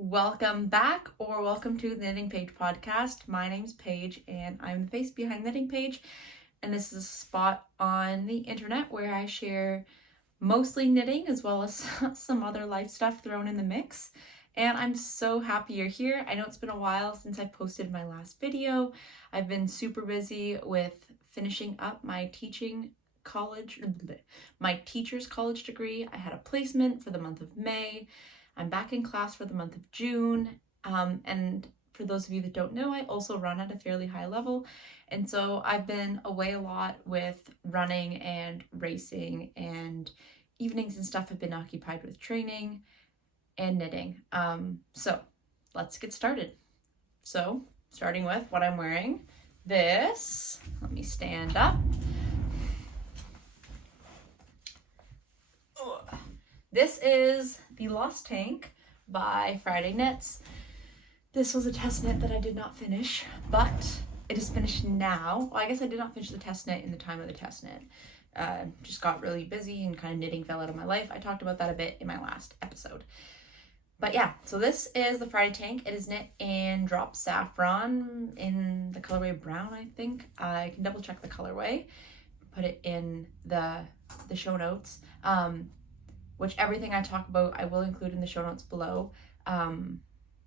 Welcome back or welcome to the Knitting Page podcast. My name's Paige and I'm the face behind Knitting Page, and this is a spot on the internet where I share mostly knitting as well as some other life stuff thrown in the mix. And I'm so happy you're here. I know it's been a while since I posted my last video. I've been super busy with finishing up my teacher's college degree. I had a placement for the month of May. I'm back in class for the month of June, and for those of you that don't know, I also run at a fairly high level, and so I've been away a lot with running and racing, and evenings and stuff have been occupied with training and knitting. So let's get started. So starting with what I'm wearing, let me stand up. This is the Lost Tank by Friday Knits. This was a test knit that I did not finish, but it is finished now. Well, I guess I did not finish the test knit in the time of the test knit. Just got really busy and kind of knitting fell out of my life. I talked about that a bit in my last episode. But yeah, so this is the Friday Tank. It is knit in Drops Safran in the colorway brown, I think. I can double check the colorway, put it in the show notes. Which everything I talk about I will include in the show notes below.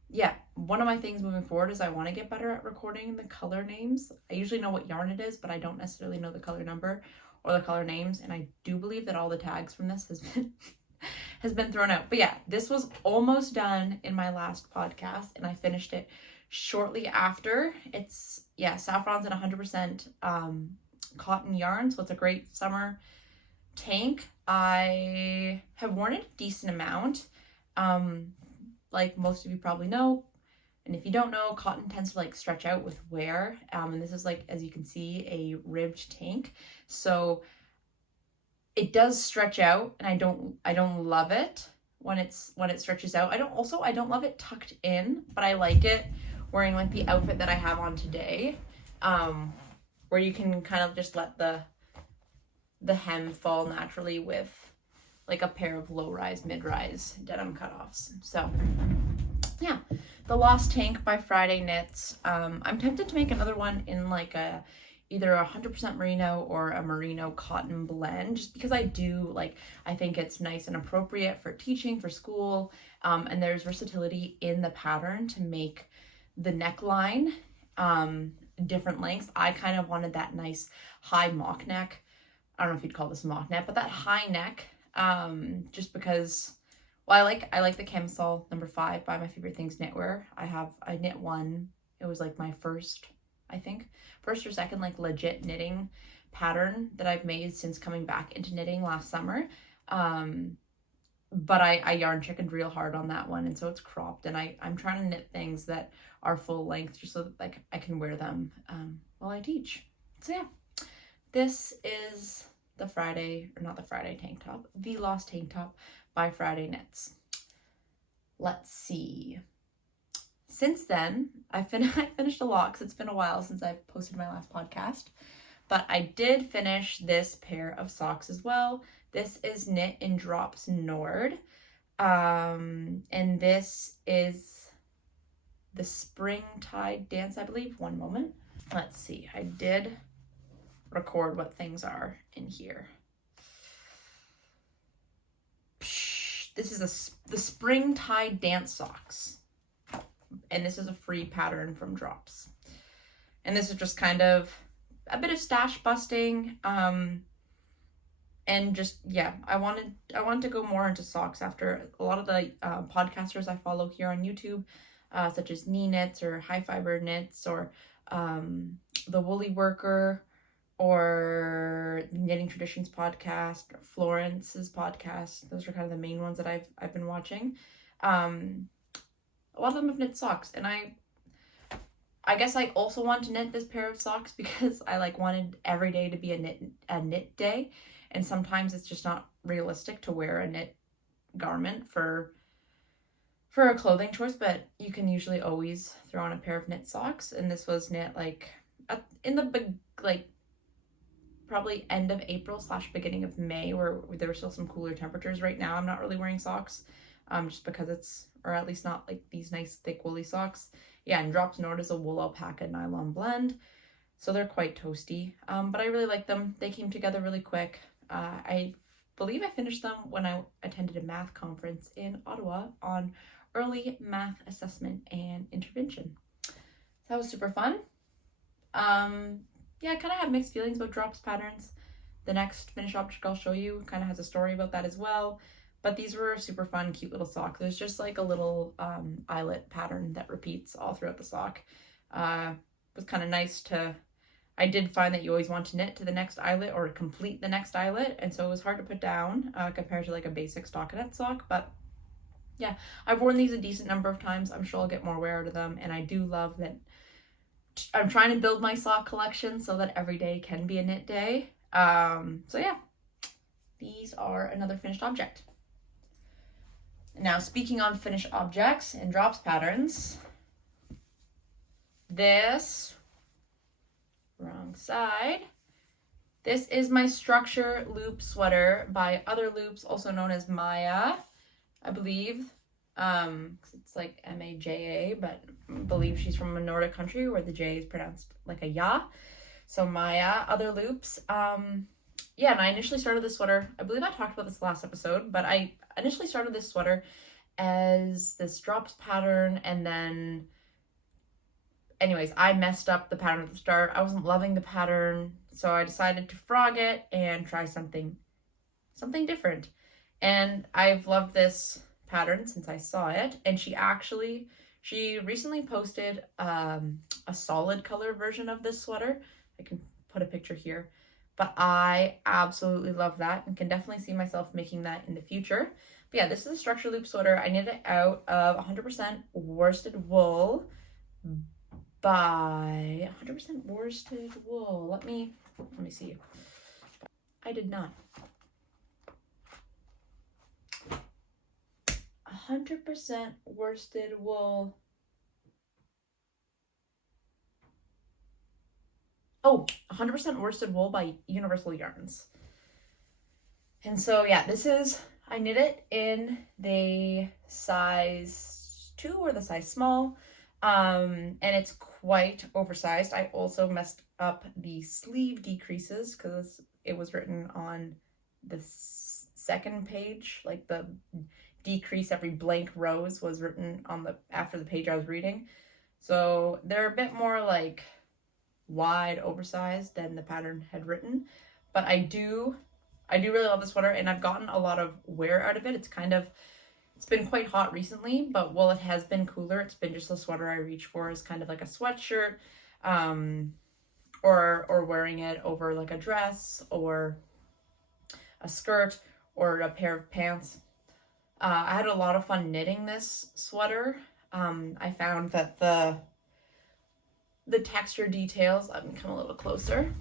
Yeah, one of my things moving forward is I want to get better at recording the color names. I usually know what yarn it is, but I don't necessarily know the color number or the color names, and I do believe that all the tags from this has been thrown out. But yeah, this was almost done in my last podcast, and I finished it shortly after. It's, Safran's in 100% cotton yarn, so it's a great summer tank. I have worn it a decent amount, like most of you probably know, and if you don't know, cotton tends to like stretch out with wear, and this is, like, as you can see, a ribbed tank, so it does stretch out, and I don't love it when it stretches out. I don't love it tucked in, but I like it wearing like the outfit that I have on today, where you can kind of just let the hem fall naturally with like a pair of low-rise, mid-rise denim cutoffs. So yeah, the Lost Tank by Friday Knits. I'm tempted to make another one in like either 100% merino or a merino cotton blend, just because I think it's nice and appropriate for teaching, for school, and there's versatility in the pattern to make the neckline different lengths. I kind of wanted that nice high mock neck. I don't know if you'd call this mock neck, but that high neck, just because, well, I like the Camisole number 5 by My Favourite Things Knitwear. I knit one. It was like my first or second like legit knitting pattern that I've made since coming back into knitting last summer. But I yarn chickened real hard on that one, and so it's cropped, and I'm trying to knit things that are full length just so that like I can wear them while I teach. So yeah, this is the Lost Tank Top by Friday Knits. Let's see. Since then, I finished a lot because it's been a while since I've posted my last podcast, but I did finish this pair of socks as well. This is knit in Drops Nord, and this is the Springtide Dance, I believe. One moment. Let's see. I did record what things are in here. This is the Springtide Dance Socks, and this is a free pattern from Drops, and this is just kind of a bit of stash busting, and just, yeah, I wanted to go more into socks after a lot of the podcasters I follow here on YouTube, such as Knee Knits or High Fiber Knits or the Woolly Worker, or Knitting Traditions podcast, Florence's podcast. Those are kind of the main ones that I've been watching. A lot of them have knit socks, and I guess I also want to knit this pair of socks because I wanted every day to be a knit day, and sometimes it's just not realistic to wear a knit garment for a clothing choice, but you can usually always throw on a pair of knit socks, and this was knit in the big probably end of April / beginning of May, where there were still some cooler temperatures. Right now I'm not really wearing socks just because it's, or at least not like these nice thick woolly socks. Yeah, and Drops Nord is a wool alpaca nylon blend, so they're quite toasty, but I really like them. They came together really quick. I believe I finished them when I attended a math conference in Ottawa on early math assessment and intervention. So that was super fun. Yeah, I kind of had mixed feelings about Drops patterns. The next finished object I'll show you kind of has a story about that as well. But these were super fun, cute little socks. There's just like a little eyelet pattern that repeats all throughout the sock. It was kind of nice to, I did find that you always want to knit to the next eyelet or complete the next eyelet. And so it was hard to put down compared to like a basic stockinette sock. But yeah, I've worn these a decent number of times. I'm sure I'll get more wear out of them. And I do love that I'm trying to build my sock collection so that every day can be a knit day. So yeah, these are another finished object. Now, speaking on finished objects and Drops patterns, this, wrong side, this is my structure loop sweater by Otherloops, also known as Maya, I believe. It's like M-A-J-A, but I believe she's from a Nordic country where the J is pronounced like a ya. So Maya, Otherloops. Yeah, and I initially started this sweater, I believe I talked about this last episode, but I initially started this sweater as this Drops pattern, and then anyways, I messed up the pattern at the start. I wasn't loving the pattern, so I decided to frog it and try something different. And I've loved this pattern since I saw it, and she recently posted a solid color version of this sweater. I can put a picture here. But I absolutely love that and can definitely see myself making that in the future. But yeah, this is a structure loop sweater. I knit it out of 100% worsted wool by 100% worsted wool. Let me see. I did not. 100% worsted wool. Oh, 100% worsted wool by Universal Yarns. And so, yeah, I knit it in the size 2 or the size small, and it's quite oversized. I also messed up the sleeve decreases because it was written on the second page, like the decrease every blank rows was written on after the page I was reading. So they're a bit more like wide, oversized than the pattern had written, but I do really love the sweater, and I've gotten a lot of wear out of it. It's been quite hot recently, but while it has been cooler, it's been just a sweater I reach for as kind of like a sweatshirt, or wearing it over like a dress or a skirt or a pair of pants. I had a lot of fun knitting this sweater. I found that the texture details, let me come a little closer.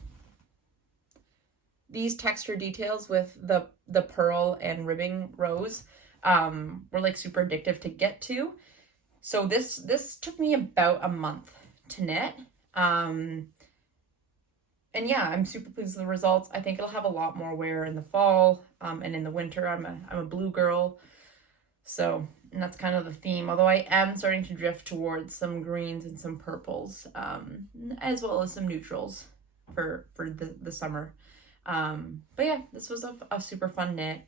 These texture details with the purl and ribbing rows were like super addictive to get to. So this took me about a month to knit. And yeah, I'm super pleased with the results. I think it'll have a lot more wear in the fall and in the winter. I'm a blue girl, so, and that's kind of the theme, although I am starting to drift towards some greens and some purples, as well as some neutrals for the summer. But yeah, this was a super fun knit,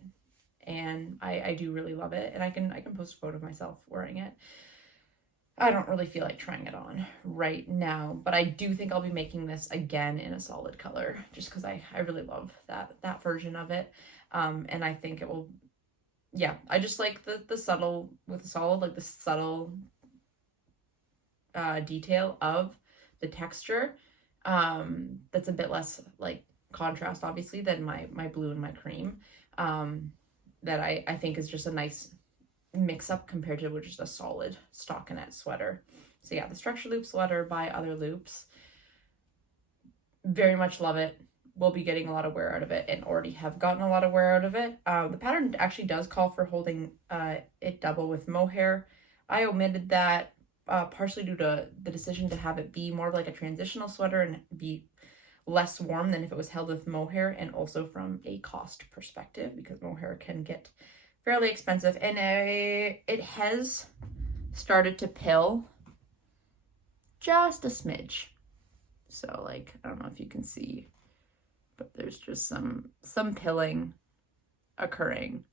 and I do really love it, and I can post a photo of myself wearing it. I don't really feel like trying it on right now, but I do think I'll be making this again in a solid color, just because I really love that version of it. And I think it will, yeah, I just like the subtle, with the solid, like the subtle detail of the texture. That's a bit less like contrast, obviously, than my blue and my cream. That I think is just a nice mix up compared to just a solid stockinette sweater. So yeah, the structure loop sweater by Otherloops. Very much love it. Will be getting a lot of wear out of it, and already have gotten a lot of wear out of it. The pattern actually does call for holding it double with mohair. I omitted that partially due to the decision to have it be more of like a transitional sweater and be less warm than if it was held with mohair, and also from a cost perspective, because mohair can get fairly expensive, and it has started to pill just a smidge. So like, I don't know if you can see, but there's just some pilling occurring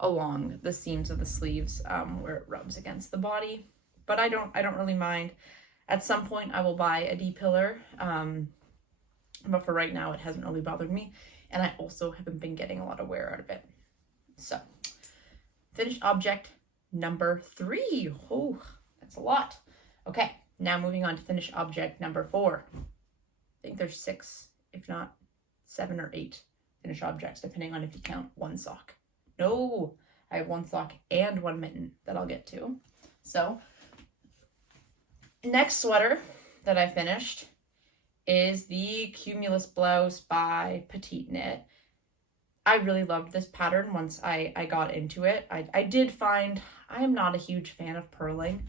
along the seams of the sleeves where it rubs against the body. But I don't really mind. At some point I will buy a depiller, but for right now it hasn't really bothered me, and I also haven't been getting a lot of wear out of it. So finished object number 3. Oh, that's a lot. Okay, now moving on to finished object number 4. I think there's 6, if not 7 or 8 finished objects, depending on if you count one sock. No, I have one sock and one mitten that I'll get to. So next sweater that I finished is the Cumulus blouse by Petite Knit. I really loved this pattern once I got into it. I did find I am not a huge fan of purling,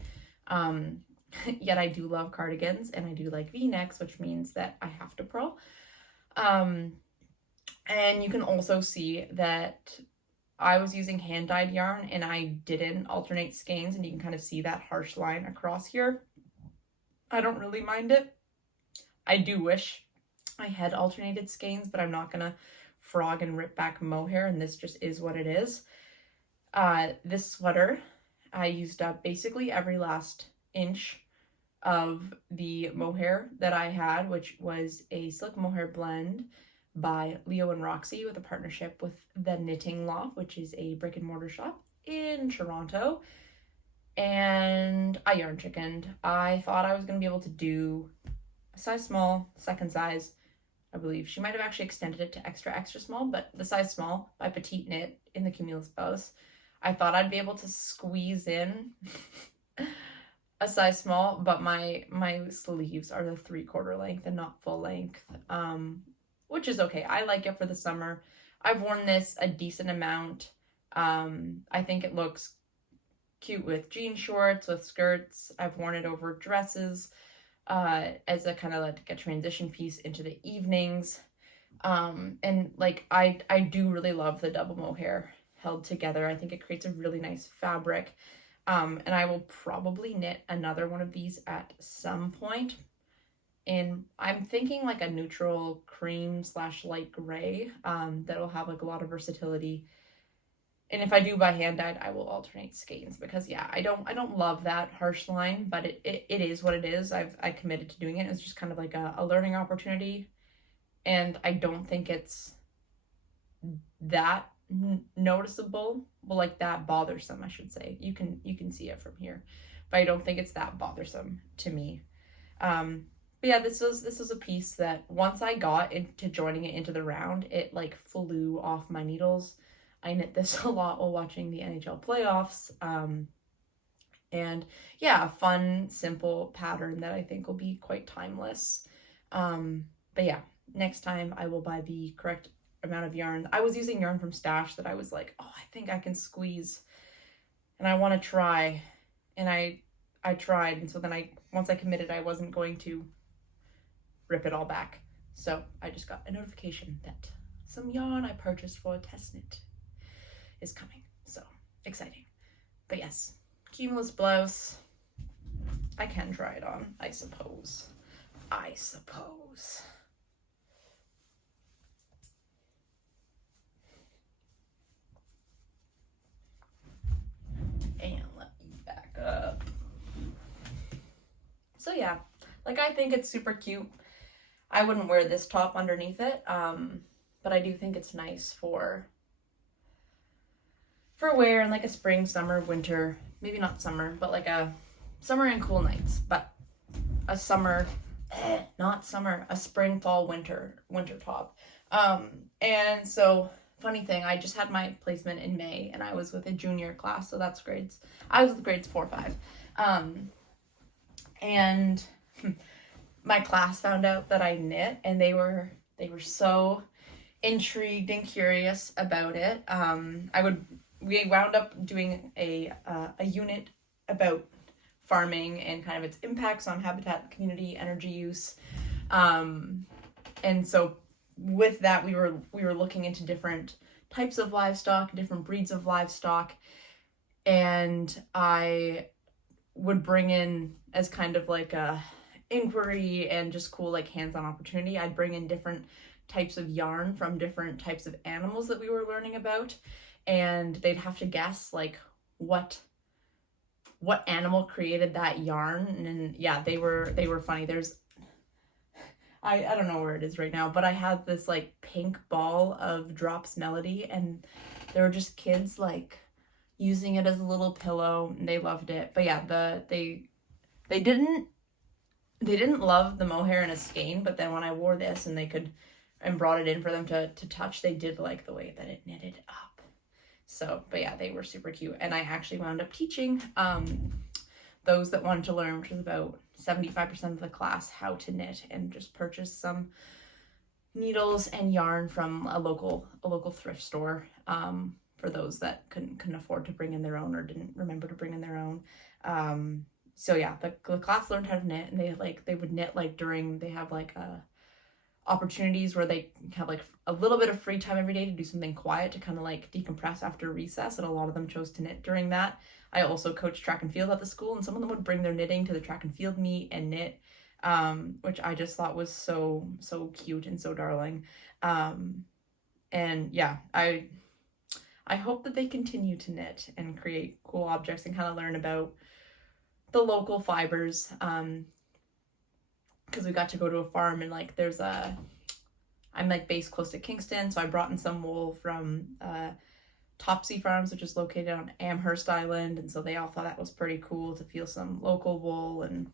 yet I do love cardigans, and I do like v-necks, which means that I have to purl. And you can also see that I was using hand-dyed yarn and I didn't alternate skeins, and you can kind of see that harsh line across here. I don't really mind it. I do wish I had alternated skeins, but I'm not gonna frog and rip back mohair, and this just is what it is. This sweater, I used up basically every last inch of the mohair that I had, which was a silk mohair blend by Leo and Roxy with a partnership with the Knitting Loft, which is a brick and mortar shop in Toronto. And I yarn chickened. I thought I was going to be able to do a size small, second size, I believe. She might have actually extended it to extra small, but the size small by Petite Knit in the Cumulus blouse. I thought I'd be able to squeeze in a size small, but my sleeves are the 3/4 length and not full length, which is okay. I like it for the summer. I've worn this a decent amount. I think it looks cute with jean shorts, with skirts. I've worn it over dresses as a kind of like a transition piece into the evenings. And like I do really love the double mohair held together. I think it creates a really nice fabric. And I will probably knit another one of these at some point. And I'm thinking like a neutral cream / light gray that'll have like a lot of versatility. And if I do buy hand dyed, I will alternate skeins, because yeah, I don't love that harsh line, but it is what it is. I committed to doing it. It's just kind of like a learning opportunity, and I don't think it's that noticeable. Well, like that bothersome, I should say. You can see it from here, but I don't think it's that bothersome to me. But yeah, this was a piece that once I got into joining it into the round, it like flew off my needles. I knit this a lot while watching the NHL playoffs. And yeah, a fun, simple pattern that I think will be quite timeless. But yeah, next time I will buy the correct amount of yarn. I was using yarn from Stash that I was like, oh, I think I can squeeze, and I want to try. And I tried, and so then once I committed, I wasn't going to rip it all back. So I just got a notification that some yarn I purchased for a test knit is coming. So exciting. But yes, Cumulus blouse. I can try it on, I suppose. And let me back up. So yeah, like I think it's super cute. I wouldn't wear this top underneath it, but I do think it's nice for wear in like a spring, summer, winter, maybe not summer, but like a summer and cool nights, but a summer, a spring, fall, winter top. And so funny thing, I just had my placement in May, and I was with a junior class, so that's I was with grades 4, 5. And my class found out that I knit, and they were so intrigued and curious about it. We wound up doing a unit about farming and kind of its impacts on habitat, community, energy use. And so with that, we were looking into different types of livestock, different breeds of livestock, and I would bring in, as kind of like a inquiry and just cool like hands-on opportunity, I'd bring in different types of yarn from different types of animals that we were learning about, and they'd have to guess like what animal created that yarn. And yeah, they were funny. There's I don't know where it is right now, but I had this like pink ball of Drops Melody, and there were just kids like using it as a little pillow, and they loved it. But yeah, they didn't love the mohair and a skein, but then when I wore this and brought it in for them to touch, they did like the way that it knitted up. So, but yeah, they were super cute. And I actually wound up teaching those that wanted to learn, which was about 75% of the class, how to knit, and just purchase some needles and yarn from a local thrift store, for those that couldn't afford to bring in their own or didn't remember to bring in their own. So yeah, the class learned how to knit, and they would knit like during, they have like opportunities where they have like a little bit of free time every day to do something quiet to kind of like decompress after recess, and a lot of them chose to knit during that. I also coached track and field at the school, and some of them would bring their knitting to the track and field meet and knit, which I just thought was so cute and so darling. And yeah, I hope that they continue to knit and create cool objects and kind of learn about the local fibers, because we got to go to a farm, and like I'm like based close to Kingston, so I brought in some wool from Topsy Farms, which is located on Amherst Island, and so they all thought that was pretty cool to feel some local wool. And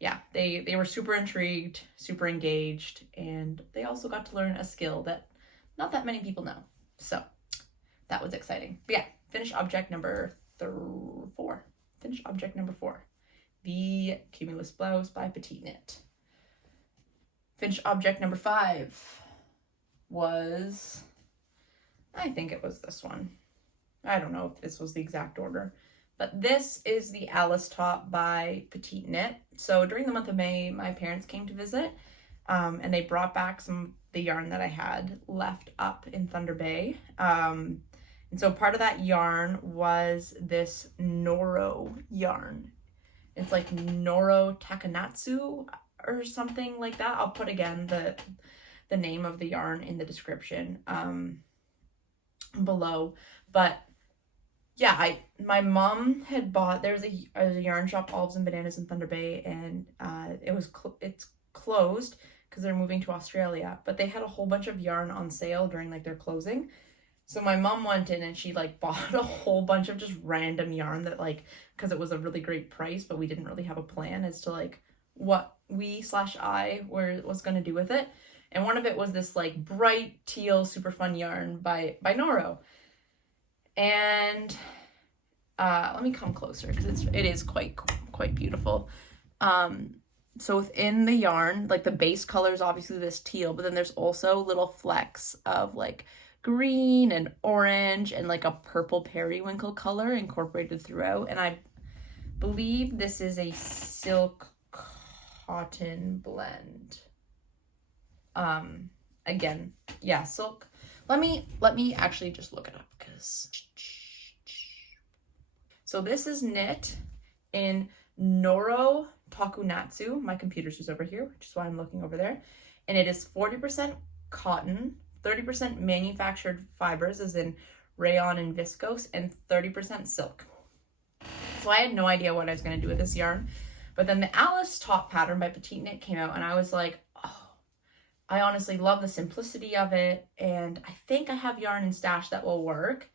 yeah, they were super intrigued, super engaged, and they also got to learn a skill that not that many people know, so that was exciting. But yeah, finished object number 4. Finished object number 4, the Cumulus Blouse by Petite Knit. Finished object number 5 was, I think it was this one. I don't know if this was the exact order, but this is the Alice top by Petite Knit. So during the month of May, my parents came to visit, and they brought back some of the yarn that I had left up in Thunder Bay. And so part of that yarn was this Noro yarn. It's like Noro Takanatsu or something like that. I'll put again the name of the yarn in the description below. But yeah, my mom had bought, there's a yarn shop, Olives and Bananas in Thunder Bay, and it's closed because they're moving to Australia, but they had a whole bunch of yarn on sale during like their closing. So my mom went in and she like bought a whole bunch of just random yarn that like, because it was a really great price, but we didn't really have a plan as to like what I was going to do with it. And one of it was this like bright teal, super fun yarn by Noro. And let me come closer because it is quite beautiful. So within the yarn, like the base color is obviously this teal, but then there's also little flecks of like green and orange and like a purple periwinkle color incorporated throughout. And I believe this is a silk cotton blend. Again, yeah, silk. Let me actually just look it up, because so this is knit in Noro Takunatsu. My computer's just over here, which is why I'm looking over there. And it is 40% cotton, 30% manufactured fibers, as in rayon and viscose, and 30% silk. So I had no idea what I was going to do with this yarn. But then the Alice top pattern by Petite Knit came out, and I was like, oh, I honestly love the simplicity of it, and I think I have yarn in stash that will work.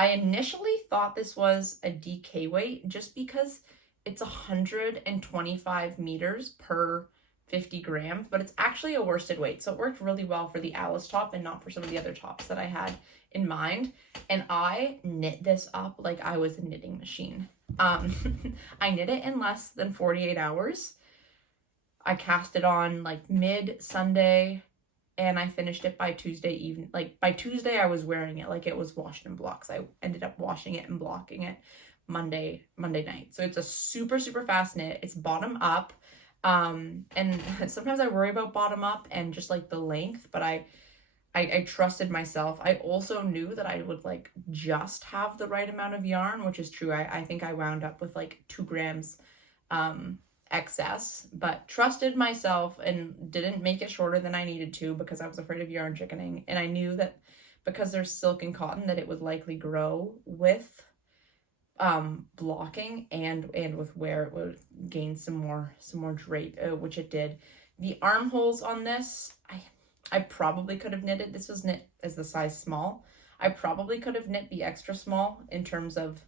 I initially thought this was a DK weight just because it's 125 meters per 50 grams, but it's actually a worsted weight. So it worked really well for the Alice top and not for some of the other tops that I had in mind. And I knit this up like I was a knitting machine. I knit it in less than 48 hours. I cast it on like mid-Sunday, and I finished it by Tuesday evening. Like by Tuesday, I was wearing it like it was washed in blocks. I ended up washing it and blocking it Monday night. So it's a super, super fast knit. It's bottom up. And sometimes I worry about bottom up and just like the length, but I trusted myself. I also knew that I would like just have the right amount of yarn, which is true. I think I wound up with like 2 grams excess, but trusted myself and didn't make it shorter than I needed to because I was afraid of yarn chickening. And I knew that because there's silk and cotton that it would likely grow with blocking and with wear. It would gain some more drape, which it did. The armholes on this, I probably could have knitted. This was knit as the size small. I probably could have knit the extra small in terms of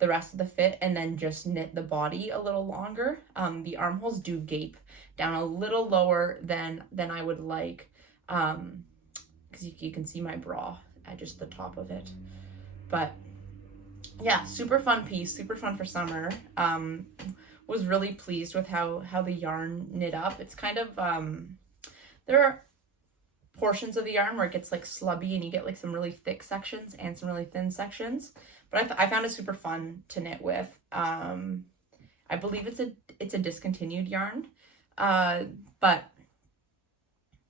the rest of the fit and then just knit the body a little longer. The armholes do gape down a little lower than I would like, because you can see my bra at just the top of it. But yeah, super fun piece, super fun for summer. Was really pleased with how the yarn knit up. It's kind of, there are portions of the yarn where it gets like slubby and you get like some really thick sections and some really thin sections. But I found it super fun to knit with. I believe it's a discontinued yarn. But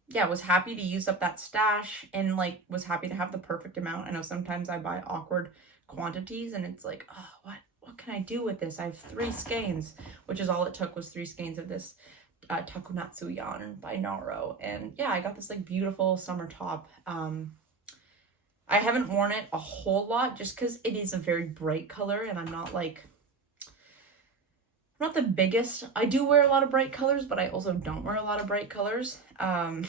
yeah, was happy to use up that stash and like was happy to have the perfect amount. I know sometimes I buy awkward quantities and it's like, oh, what can I do with this? I have 3 skeins, which is all it took, was 3 skeins of this Takunatsu yarn by Naro. And yeah, I got this like beautiful summer top. I haven't worn it a whole lot just because it is a very bright color and I'm not the biggest. I do wear a lot of bright colors, but I also don't wear a lot of bright colors. I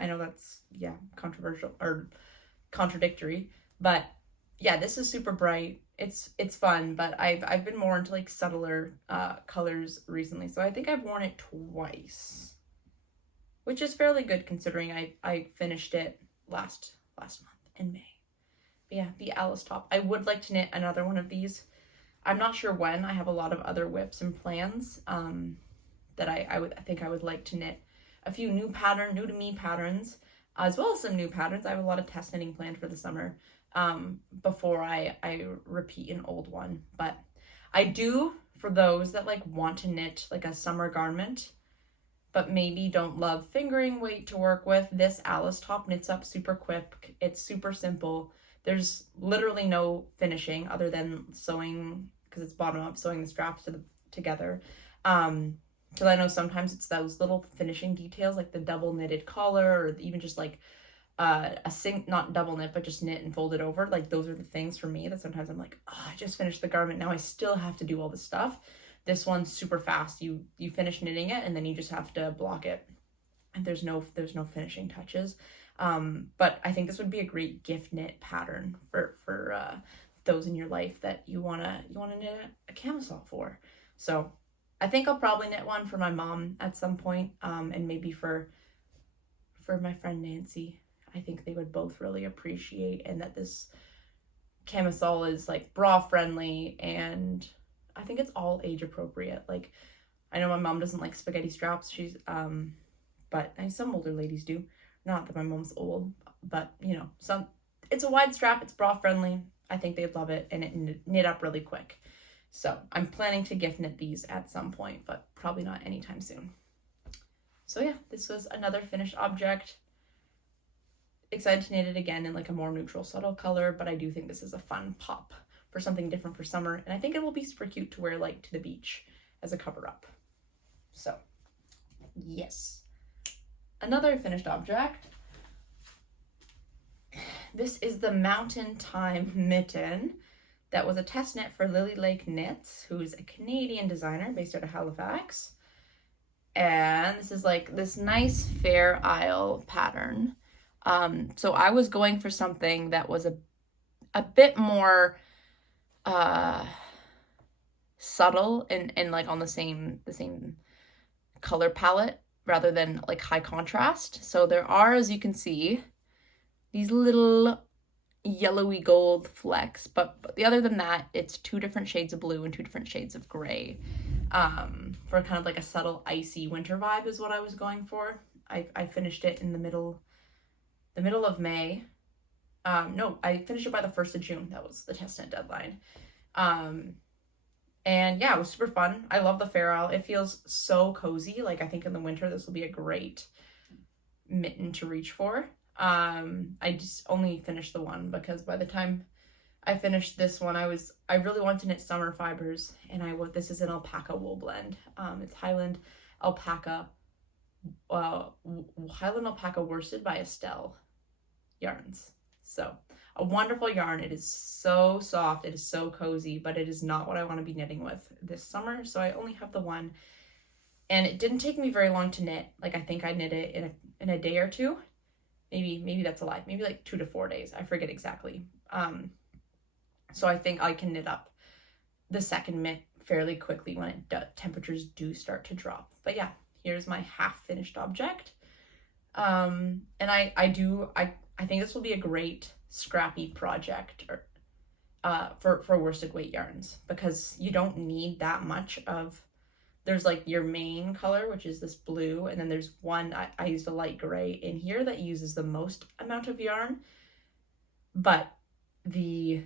know that's, yeah, controversial or contradictory, but yeah, this is super bright. It's fun, but I've been more into like subtler colors recently. So I think I've worn it twice, which is fairly good considering I finished it last month in May. But yeah, the Alice top. I would like to knit another one of these. I'm not sure when. I have a lot of other WIPs and plans that I think I would like to knit a few new to me patterns, as well as some new patterns. I have a lot of test knitting planned for the summer before I repeat an old one. But I do, for those that like want to knit like a summer garment but maybe don't love fingering weight to work with, this Alice top knits up super quick. It's super simple. There's literally no finishing other than sewing, because it's bottom up, sewing the straps together. Because I know sometimes it's those little finishing details like the double knitted collar, or even just like not double knit, but just knit and fold it over. Like those are the things for me that sometimes I'm like, oh, I just finished the garment, now I still have to do all this stuff. This one's super fast. You finish knitting it and then you just have to block it, and there's no finishing touches. But I think this would be a great gift knit pattern for those in your life that you wanna knit a camisole for. So I think I'll probably knit one for my mom at some point, and maybe for my friend Nancy. I think they would both really appreciate, and that this camisole is like bra friendly, and I think it's all age appropriate. Like, I know my mom doesn't like spaghetti straps. She's but some older ladies do. Not that my mom's old, but you know, it's a wide strap, it's bra friendly. I think they'd love it, and it knit up really quick. So I'm planning to gift knit these at some point, but probably not anytime soon. So yeah, this was another finished object. Excited to knit it again in like a more neutral, subtle color, but I do think this is a fun pop for something different for summer, and I think it will be super cute to wear like to the beach as a cover up. So yes, another finished object. This is the Mountain Thyme mitten that was a test knit for Lily Lake Knits, who's a Canadian designer based out of Halifax. And this is like this nice Fair Isle pattern. So I was going for something that was a bit more subtle and like on the same color palette rather than like high contrast. So there are, as you can see, these little yellowy gold flecks, but other than that, it's 2 different shades of blue and 2 different shades of gray, for kind of like a subtle icy winter vibe is what I was going for. I finished it in the middle of May. No, I finished it by the 1st of June. That was the test knit deadline. And yeah, it was super fun. I love the Fair Isle. It feels so cozy. Like, I think in the winter this will be a great mitten to reach for. I just only finished the one because by the time I finished this one, I really want to knit summer fibers, and this is an alpaca wool blend. It's Highland Alpaca, Highland Alpaca worsted by Estelle yarns. So a wonderful yarn. It is so soft, it is so cozy, but it is not what I want to be knitting with this summer, so I only have the one. And it didn't take me very long to knit. Like, I think I knit it in a day or two. Maybe that's a lie. Maybe like 2 to 4 days. I forget exactly. So I think I can knit up the second mitt fairly quickly when temperatures do start to drop. But yeah, here's my half finished object. And I think this will be a great scrappy project for worsted weight yarns, because you don't need that much of. There's like your main color, which is this blue, and then there's one, I used a light gray in here that uses the most amount of yarn, but the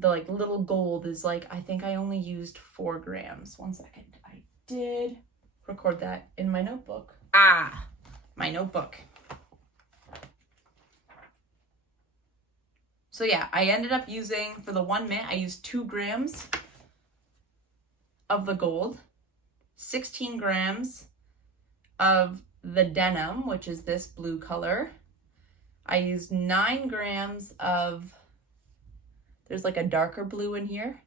like little gold is like, I think I only used 4 grams. 1 second. I did record that in my notebook. My notebook. So yeah, I ended up using, for the 1 mitt, I used 2 grams of the gold, 16 grams of the denim, which is this blue color. I used 9 grams of, there's like a darker blue in here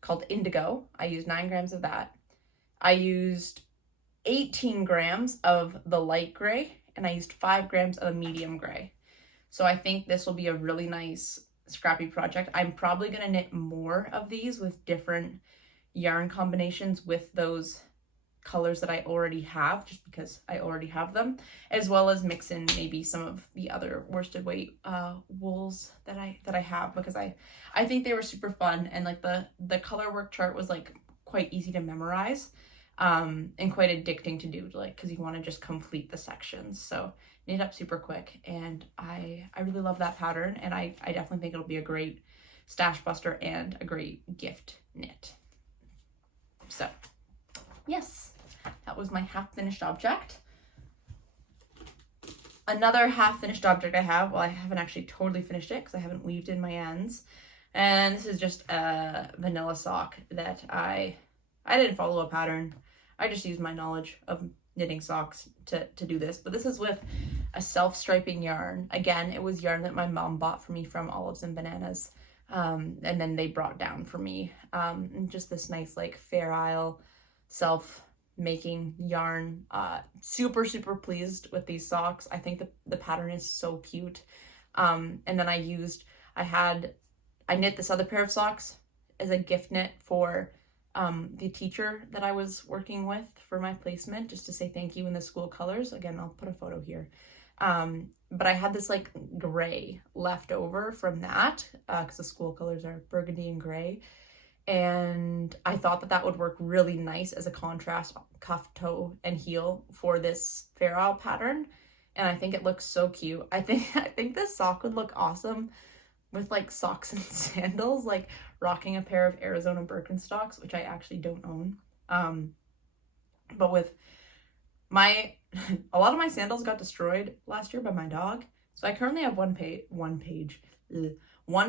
called indigo. I used 9 grams of that. I used 18 grams of the light gray, and I used 5 grams of the medium gray. So I think this will be a really nice scrappy project. I'm probably going to knit more of these with different yarn combinations with those colors that I already have, just because I already have them, as well as mix in maybe some of the other worsted weight wools that I have, because I think they were super fun, and like the color work chart was like quite easy to memorize, and quite addicting to do, like, because you want to just complete the sections. So knit up super quick, and I really love that pattern, and I definitely think it'll be a great stash buster and a great gift knit. So yes, that was my half finished object. Another half finished object I have, well, I haven't actually totally finished it because I haven't weaved in my ends, and this is just a vanilla sock that I didn't follow a pattern. I just used my knowledge of knitting socks to do this, but this is with a self-striping yarn. Again, it was yarn that my mom bought for me from Olives and Bananas, and then they brought down for me, and just this nice like Fair Isle self-making yarn. Super pleased with these socks. I think the pattern is so cute. And then I knit this other pair of socks as a gift knit for the teacher that I was working with for my placement, just to say thank you in the school colors. Again, I'll put a photo here. But I had this like gray left over from that, because the school colors are burgundy and gray. And I thought that would work really nice as a contrast cuff, toe, and heel for this Fair Isle pattern. And I think it looks so cute. I think this sock would look awesome with like socks and sandals, like rocking a pair of Arizona Birkenstocks, which I actually don't own. But with a lot of my sandals got destroyed last year by my dog. So I currently have one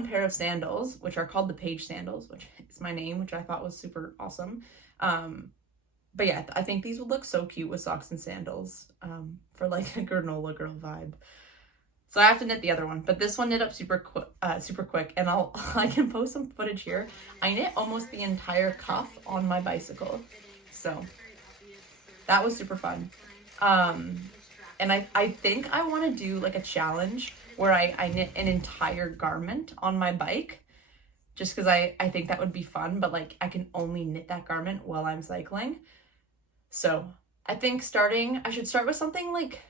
pair of sandals, which are called the Page sandals, which is my name, which I thought was super awesome. But yeah, I think these would look so cute with socks and sandals, for like a granola girl vibe. So I have to knit the other one, but this one knit up super quick, and I can post some footage here. I knit almost the entire cuff on my bicycle, so that was super fun. And I think I want to do like a challenge where I knit an entire garment on my bike, just because I think that would be fun, but like I can only knit that garment while I'm cycling. So I think I should start with something like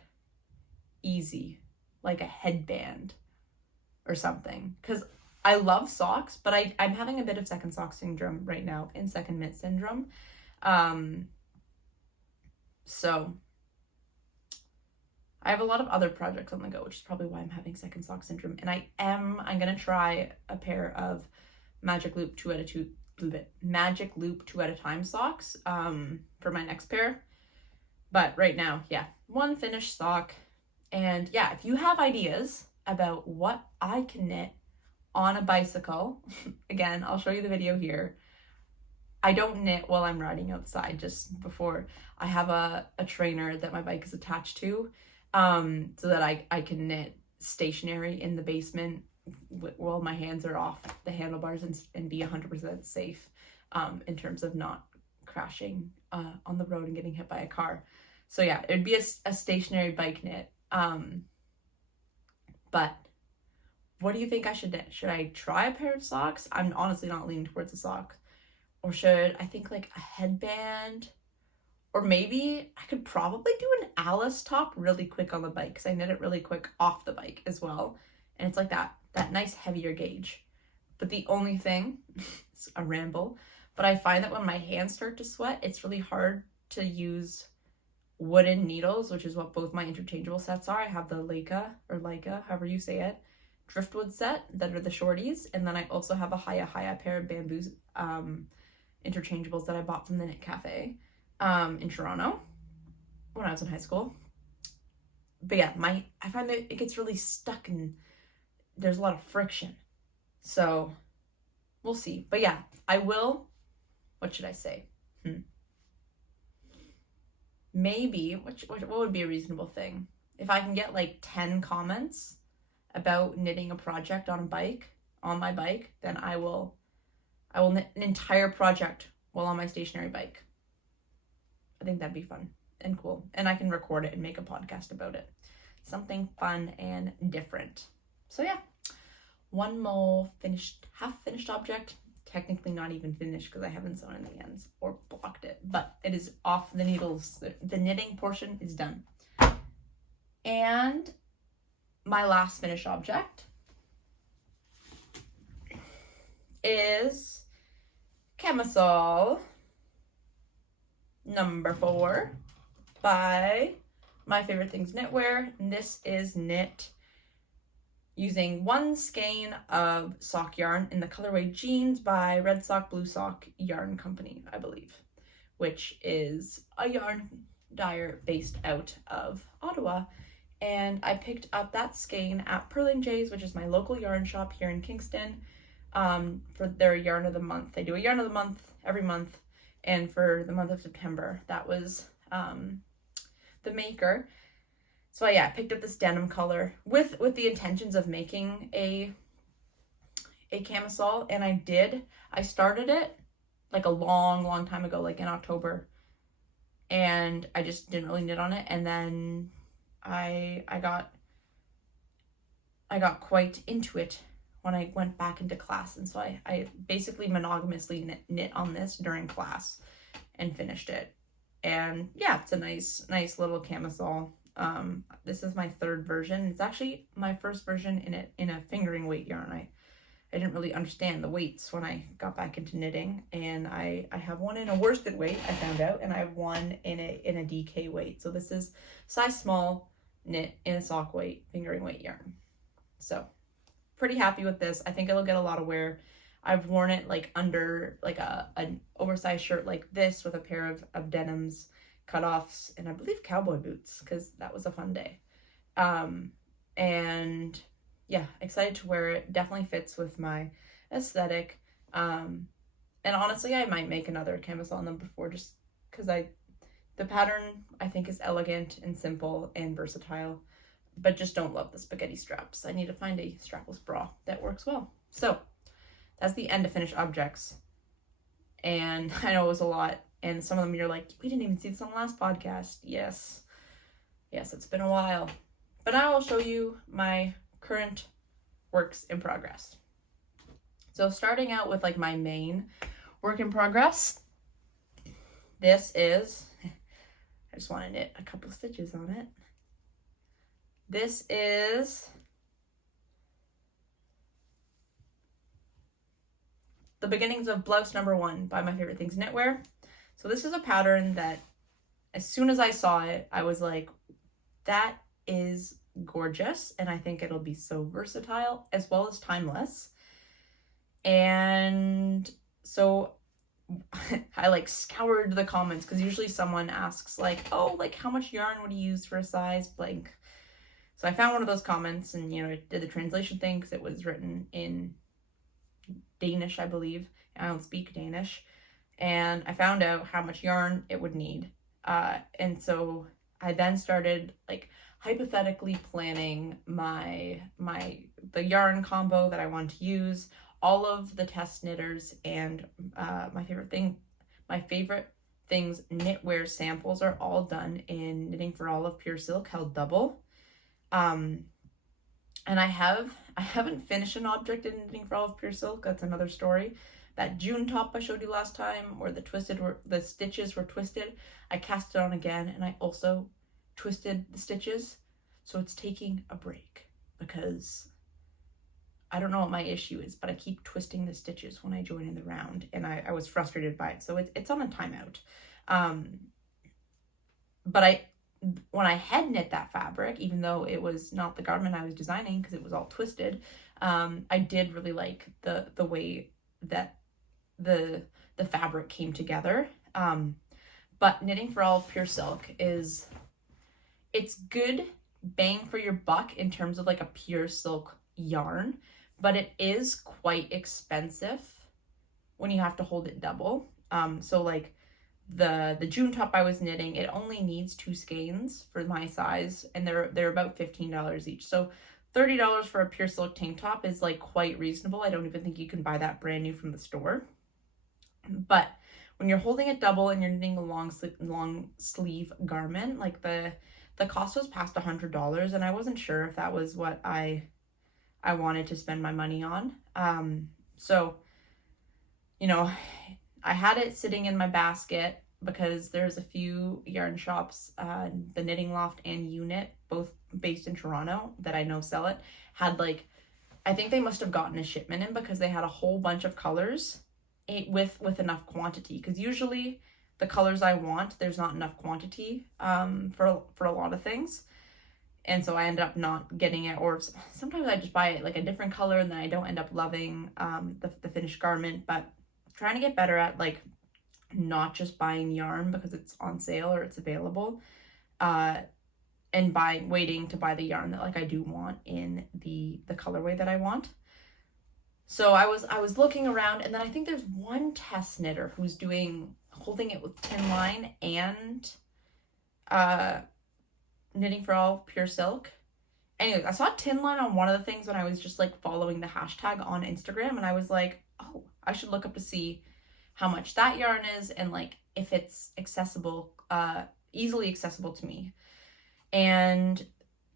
easy, like a headband or something, because I love socks, but I'm having a bit of second sock syndrome right now, and second mitt syndrome. So I have a lot of other projects on the go, which is probably why I'm having second sock syndrome. And I'm gonna try a pair of Magic Loop 2 out of magic loop 2 at a time socks for my next pair. But right now, yeah, one finished sock. And yeah, if you have ideas about what I can knit on a bicycle, again, I'll show you the video here. I don't knit while I'm riding outside, just before. I have a trainer that my bike is attached to, so that I can knit stationary in the basement while my hands are off the handlebars and be 100% safe in terms of not crashing on the road and getting hit by a car. So yeah, it'd be a stationary bike knit. But what do you think I should knit? Should I try a pair of socks? I'm honestly not leaning towards a sock. Or should I think like a headband? Or maybe I could probably do an Alice top really quick on the bike, because I knit it really quick off the bike as well. And it's like that nice heavier gauge. But the only thing, it's a ramble, but I find that when my hands start to sweat, it's really hard to use wooden needles, which is what both my interchangeable sets are. I have the Leica, however you say it, driftwood set that are the shorties. And then I also have a Hiya pair of bamboo interchangeables that I bought from the Knit Cafe in Toronto when I was in high school. But yeah, I find that it gets really stuck and there's a lot of friction. So we'll see. But yeah, I will, what should I say? Maybe, what would be a reasonable thing? If I can get like 10 comments about knitting a project on my bike, then I will knit an entire project while on my stationary bike. I think that'd be fun and cool. And I can record it and make a podcast about it. Something fun and different. So yeah, one more half finished object. Technically not even finished because I haven't sewn in the ends or blocked it, but it is off the needles. The knitting portion is done. And my last finished object is Camisole number 4 by My Favourite Things Knitwear. And this is knit using one skein of sock yarn in the colorway Jeans by Red Sock Blue Sock Yarn Company, I believe, which is a yarn dyer based out of Ottawa. And I picked up that skein at Purling J's, which is my local yarn shop here in Kingston, for their yarn of the month. They do a yarn of the month every month, and for the month of September, that was the maker. So yeah, I picked up this denim color with the intentions of making a camisole, and I started it like a long time ago, like in October, and I just didn't really knit on it. And then I got quite into it when I went back into class, and so I basically monogamously knit on this during class and finished it. And yeah, it's a nice little camisole. This is my 3rd version. It's actually my first version in a fingering weight yarn. I didn't really understand the weights when I got back into knitting, and I have one in a worsted weight, I found out, and I have one in a DK weight. So this is size small, knit in a sock weight, fingering weight yarn. So pretty happy with this. I think it'll get a lot of wear. I've worn it like under like an oversized shirt like this with a pair of denims, cutoffs, and I believe cowboy boots, because that was a fun day. And yeah, excited to wear it. Definitely fits with my aesthetic. And honestly, I might make another camisole number 4 just because the pattern I think is elegant and simple and versatile, but just don't love the spaghetti straps. I need to find a strapless bra that works well. So that's the end of finished objects. And I know it was a lot, and some of them you're like, we didn't even see this on the last podcast. Yes, it's been a while. But now I'll show you my current works in progress. So starting out with like my main work in progress, this is, I just want to knit a couple stitches on it. This is the beginnings of Blouse number 1 by My Favourite Things Knitwear. So this is a pattern that as soon as I saw it, I was like, that is gorgeous, and I think it'll be so versatile as well as timeless. And So I like scoured the comments, because usually someone asks like, oh, like how much yarn would you use for a size blank? So I found one of those comments, and you know, it did the translation thing because it was written in Danish, I believe. I don't speak Danish. And I found out how much yarn it would need. And so I then started like hypothetically planning the yarn combo that I want to use. All of the test knitters and my favorite things knitwear samples are all done in Knitting for All of Pure Silk, held double. And I haven't finished an object in Knitting for All of Pure Silk. That's another story. That June top I showed you last time, where the stitches were twisted, I cast it on again, and I also twisted the stitches. So it's taking a break, because I don't know what my issue is, but I keep twisting the stitches when I join in the round, and I was frustrated by it. So it's on a timeout. But when I head knit that fabric, even though it was not the garment I was designing because it was all twisted, I did really like the way that the fabric came together. But Knitting for All of Pure Silk it's good bang for your buck in terms of like a pure silk yarn, but it is quite expensive when you have to hold it double. So like the June top I was knitting, it only needs 2 skeins for my size, and they're about $15 each. So $30 for a pure silk tank top is like quite reasonable. I don't even think you can buy that brand new from the store. But when you're holding it double and you're knitting a long sleeve garment, like the cost was past $100, and I wasn't sure if that was what I wanted to spend my money on. So, you know, I had it sitting in my basket because there's a few yarn shops, the Knitting Loft and Unit, both based in Toronto, that I know sell it, had like, I think they must have gotten a shipment in, because they had a whole bunch of colors with enough quantity, because usually the colors I want, there's not enough quantity for a lot of things. And so I end up not getting it, or sometimes I just buy it like a different color, and then I don't end up loving the finished garment. But I'm trying to get better at like not just buying yarn because it's on sale or it's available, and waiting to buy the yarn that like I do want in the colorway that I want. So I was looking around, and then I think there's one test knitter who's holding it with Tynn line and Knitting for All Pure Silk. Anyways, I saw Tynn line on one of the things when I was just like following the hashtag on Instagram, and I was like, oh, I should look up to see how much that yarn is, and like if it's accessible, easily accessible to me. And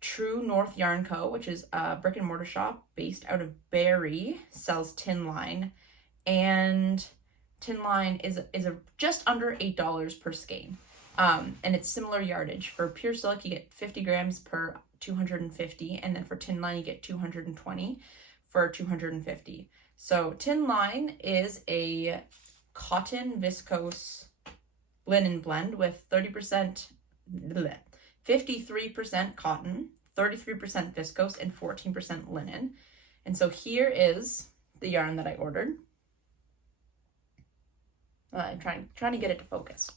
True North Yarn Co., which is a brick and mortar shop based out of Barrie, sells Tynn line, and Tynn line is just under $8 per skein. And it's similar yardage. For pure silk, you get 50 grams per 250, and then for Tynn line, you get 220 for 250. So Tynn line is a cotton viscose linen blend with 53% cotton, 33% viscose, and 14% linen. And so here is the yarn that I ordered. I'm trying to get it to focus.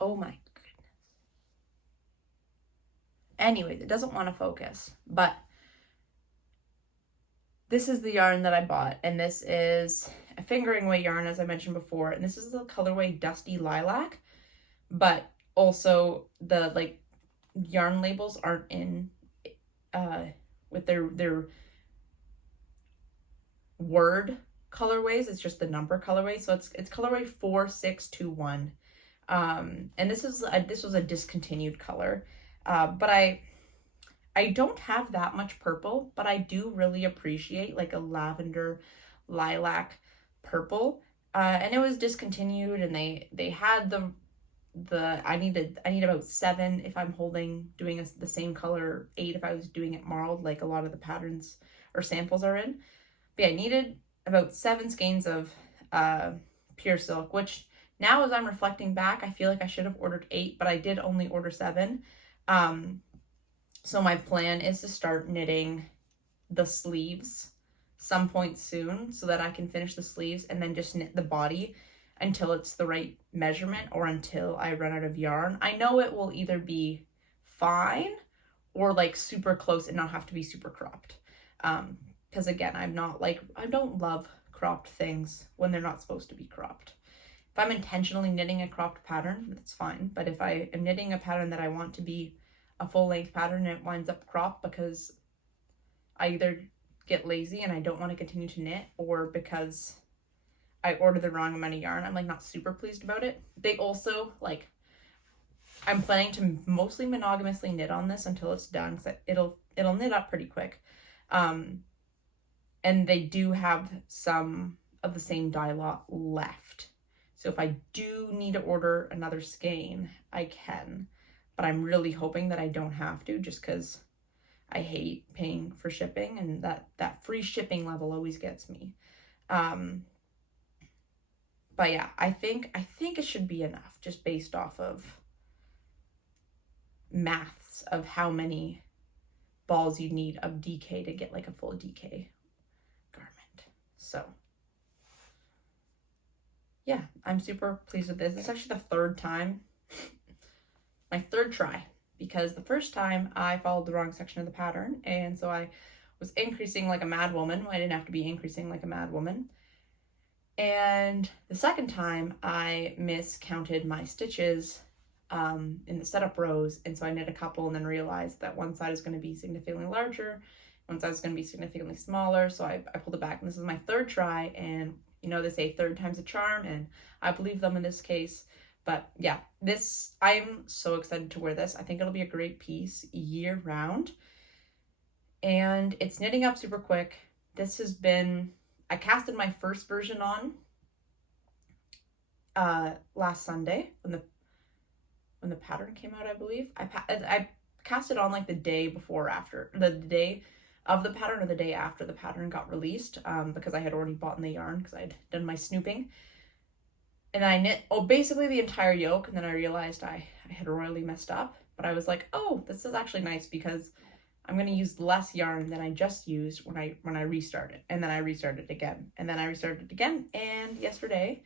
Oh my goodness. Anyways, it doesn't want to focus, but this is the yarn that I bought, and this is a fingering weight yarn, as I mentioned before, and this is the colorway Dusty Lilac, but also the like yarn labels aren't in with their word colorways. It's just the number colorway, so it's colorway 4621. And this was a discontinued color, but I don't have that much purple, but I do really appreciate like a lavender lilac purple, and it was discontinued, and they had I need about 7 if I'm doing the same color, 8 if I was doing it marled, like a lot of the patterns or samples are in. But yeah, I needed about 7 skeins of pure silk, which now as I'm reflecting back, I feel like I should have ordered 8, but I did only order 7. So my plan is to start knitting the sleeves some point soon so that I can finish the sleeves and then just knit the body until it's the right measurement or until I run out of yarn. I know it will either be fine or like super close and not have to be super cropped. Because again, I don't love cropped things when they're not supposed to be cropped. If I'm intentionally knitting a cropped pattern, that's fine. But if I am knitting a pattern that I want to be a full length pattern and it winds up cropped because I either get lazy and I don't want to continue to knit, or because I ordered the wrong amount of yarn, I'm like not super pleased about it. They also like, I'm planning to mostly monogamously knit on this until it's done, because it'll knit up pretty quick. And they do have some of the same dye lot left. So if I do need to order another skein, I can. But I'm really hoping that I don't have to, just because I hate paying for shipping, and that free shipping level always gets me. But yeah, I think it should be enough, just based off of maths of how many balls you need of DK to get like a full DK garment. So yeah, I'm super pleased with this. It's actually the third time, my third try, because the first time I followed the wrong section of the pattern, and so I was increasing like a mad woman. Well, I didn't have to be increasing like a mad woman. And the second time I miscounted my stitches in the setup rows, and so I knit a couple and then realized that one side is going to be significantly larger, one side is going to be significantly smaller, so I pulled it back. And this is my third try, and you know, they say third time's a charm, and I believe them in this case. But yeah, I'm so excited to wear this. I think it'll be a great piece year round, and it's knitting up super quick. I casted my first version on last Sunday when the pattern came out, I believe. I cast it on like the day before, after the day of the pattern, or the day after the pattern got released, because I had already bought the yarn because I'd done my snooping. And I knit basically the entire yoke, and then I realized I had royally messed up. But I was like, oh, this is actually nice because I'm going to use less yarn than I just used when I restarted. And then I restarted again. And then I restarted it again. And today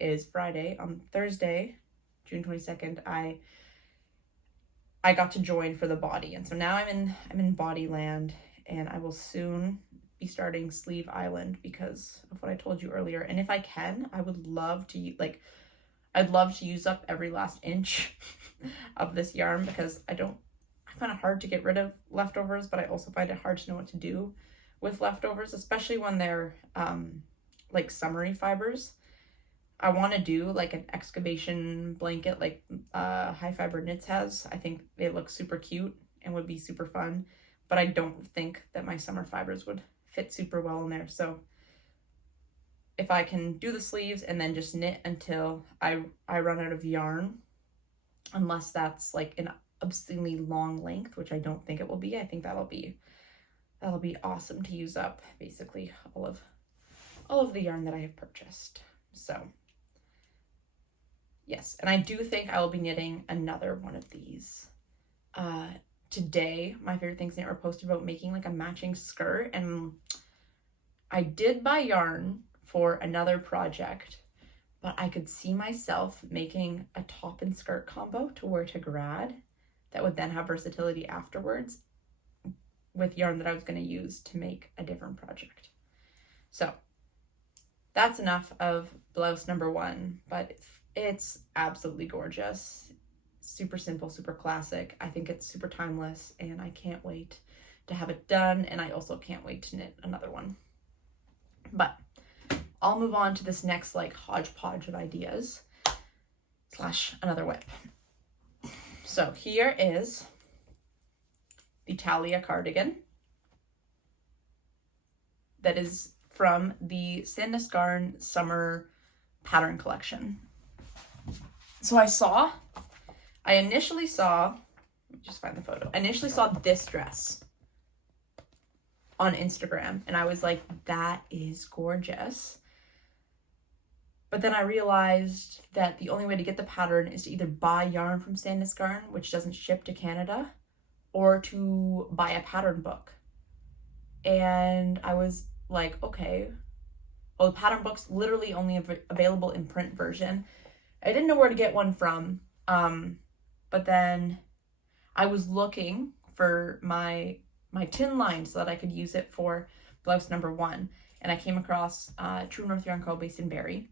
is Friday, on Thursday, June 22nd, I got to join for the body. And so now I'm in body land, and I will soon be starting Sleeve Island because of what I told you earlier. And if I can, I would love to I'd love to use up every last inch of this yarn, because I find it hard to get rid of leftovers, but I also find it hard to know what to do with leftovers, especially when they're like summery fibers. I want to do like an excavation blanket like High Fiber Knits has. I think it looks super cute and would be super fun, but I don't think that my summer fibers would fit super well in there. So if I can do the sleeves and then just knit until I run out of yarn, unless that's like an obscenely long length, which I don't think it will be. I think that'll be awesome to use up basically all of the yarn that I have purchased. So yes, and I do think I will be knitting another one of these. Today, My Favorite Things Knitwear posted about making like a matching skirt, and I did buy yarn for another project, but I could see myself making a top and skirt combo to wear to grad that would then have versatility afterwards with yarn that I was going to use to make a different project. So that's enough of blouse number 1, but it's absolutely gorgeous. Super simple, super classic. I think it's super timeless, and I can't wait to have it done, and I also can't wait to knit another one. But I'll move on to this next like hodgepodge of ideas / another WIP. So here is the Talia Cardigan that is from the Sandnes Garn summer pattern collection. So I initially saw, let me just find the photo. I initially saw this dress on Instagram, and I was like, that is gorgeous. But then I realized that the only way to get the pattern is to either buy yarn from Sandnes Garn, which doesn't ship to Canada, or to buy a pattern book. and I was like, okay, well, the pattern book's literally only available in print version. I didn't know where to get one from, but then I was looking for my Tynn line so that I could use it for blouse number 1, and I came across True North Yarn Co. based in Barrie.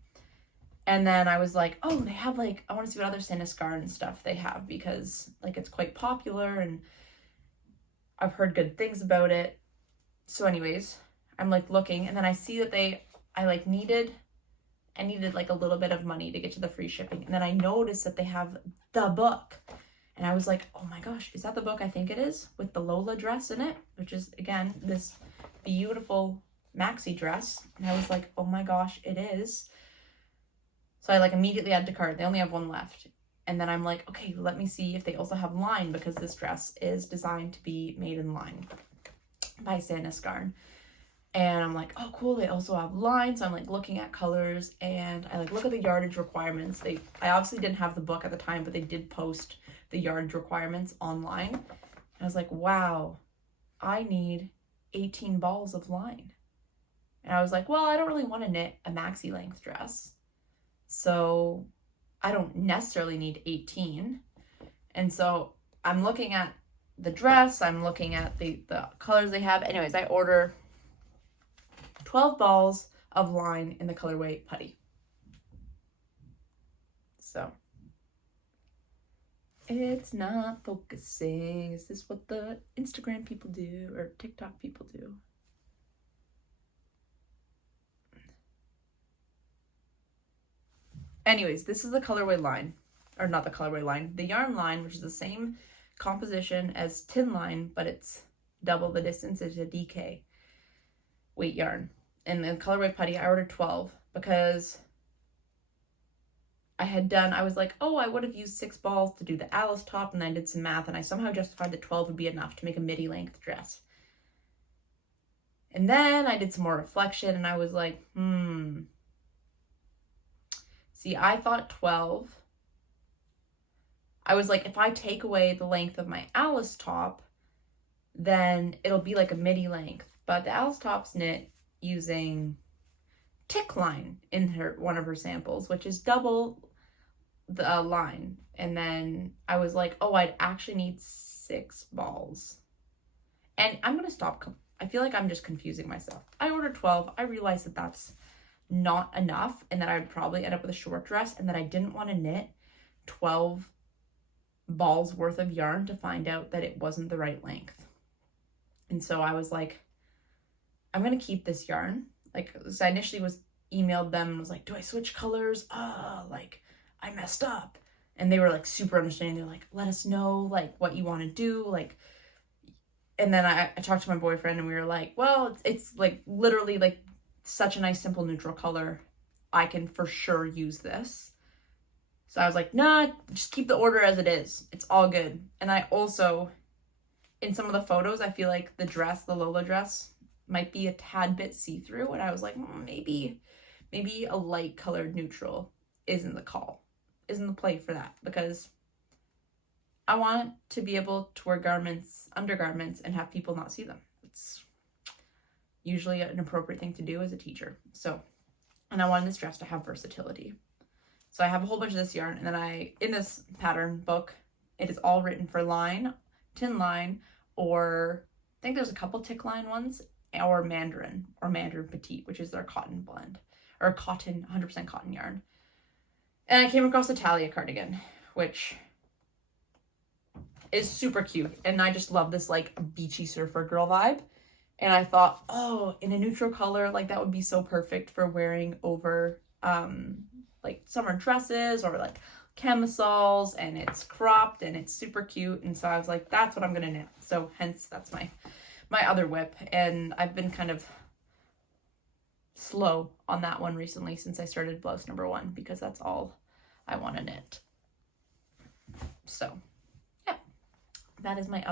And then I was like, oh, they have like, I want to see what other Sandnes Garn stuff they have, because like it's quite popular and I've heard good things about it. So anyways, I'm like looking, and then I see that I needed like a little bit of money to get to the free shipping. And then I noticed that they have the book. And I was like, oh my gosh, is that the book I think it is? With the Lola dress in it, which is, again, this beautiful maxi dress. And I was like, oh my gosh, it is. So I like immediately added to cart. They only have one left. And then I'm like, okay, let me see if they also have line, because this dress is designed to be made in line by Sandnes Garn. And I'm like, oh cool, they also have line. So I'm like looking at colors, and I like look at the yardage requirements. I obviously didn't have the book at the time, but they did post the yardage requirements online. And I was like, wow, I need 18 balls of line. And I was like, well, I don't really want to knit a maxi length dress, so I don't necessarily need 18. And so I'm looking at the dress, I'm looking at the colors they have. Anyways, I order 12 balls of line in the colorway putty. So it's not focusing. Is this what the Instagram people do or TikTok people do? Anyways, this is the colorway line, or not the colorway line, the yarn line, which is the same composition as Tynn line, but it's double the distance. It's a DK weight yarn. And the colorway putty, I ordered 12 because I was like, oh, I would have used 6 balls to do the Alice top, and I did some math, and I somehow justified that 12 would be enough to make a midi length dress. And then I did some more reflection, and I was like, See, I thought 12. I was like, if I take away the length of my Alice top, then it'll be like a midi length. But the Alice top's knit using tick line in one of her samples, which is double the line. And then I was like, oh, I'd actually need 6 balls. And I'm going to stop. I feel like I'm just confusing myself. I ordered 12. I realized that that's not enough, and that I would probably end up with a short dress, and that I didn't want to knit 12 balls worth of yarn to find out that it wasn't the right length. And so I was like, I'm going to keep this yarn. Like, so I initially emailed them and was like, do I switch colors? Like, I messed up. And they were like super understanding. They're like, let us know like what you want to do. Like, and then I talked to my boyfriend, and we were like, well, it's like literally like such a nice simple neutral color. I can for sure use this. So I was like, nah, just keep the order as it is. It's all good. And I also, in some of the photos, I feel like the dress, the Lola dress, might be a tad bit see-through. And I was like, maybe a light colored neutral isn't the play for that, because I want to be able to wear undergarments, and have people not see them. It's usually an appropriate thing to do as a teacher. So, and I wanted this dress to have versatility. So I have a whole bunch of this yarn, and then in this pattern book, it is all written for line, Tynn line, or I think there's a couple tick line ones, or Mandarin Petite, which is their cotton blend, or 100% cotton yarn. And I came across a Talia cardigan, which is super cute, and I just love this like beachy surfer girl vibe. And I thought, oh, in a neutral color, like that would be so perfect for wearing over like summer dresses or like camisoles, and it's cropped and it's super cute. And so I was like, that's what I'm gonna knit. So hence that's my other WIP. And I've been kind of slow on that one recently since I started blouse number 1, because that's all I want to knit. So yeah, that is my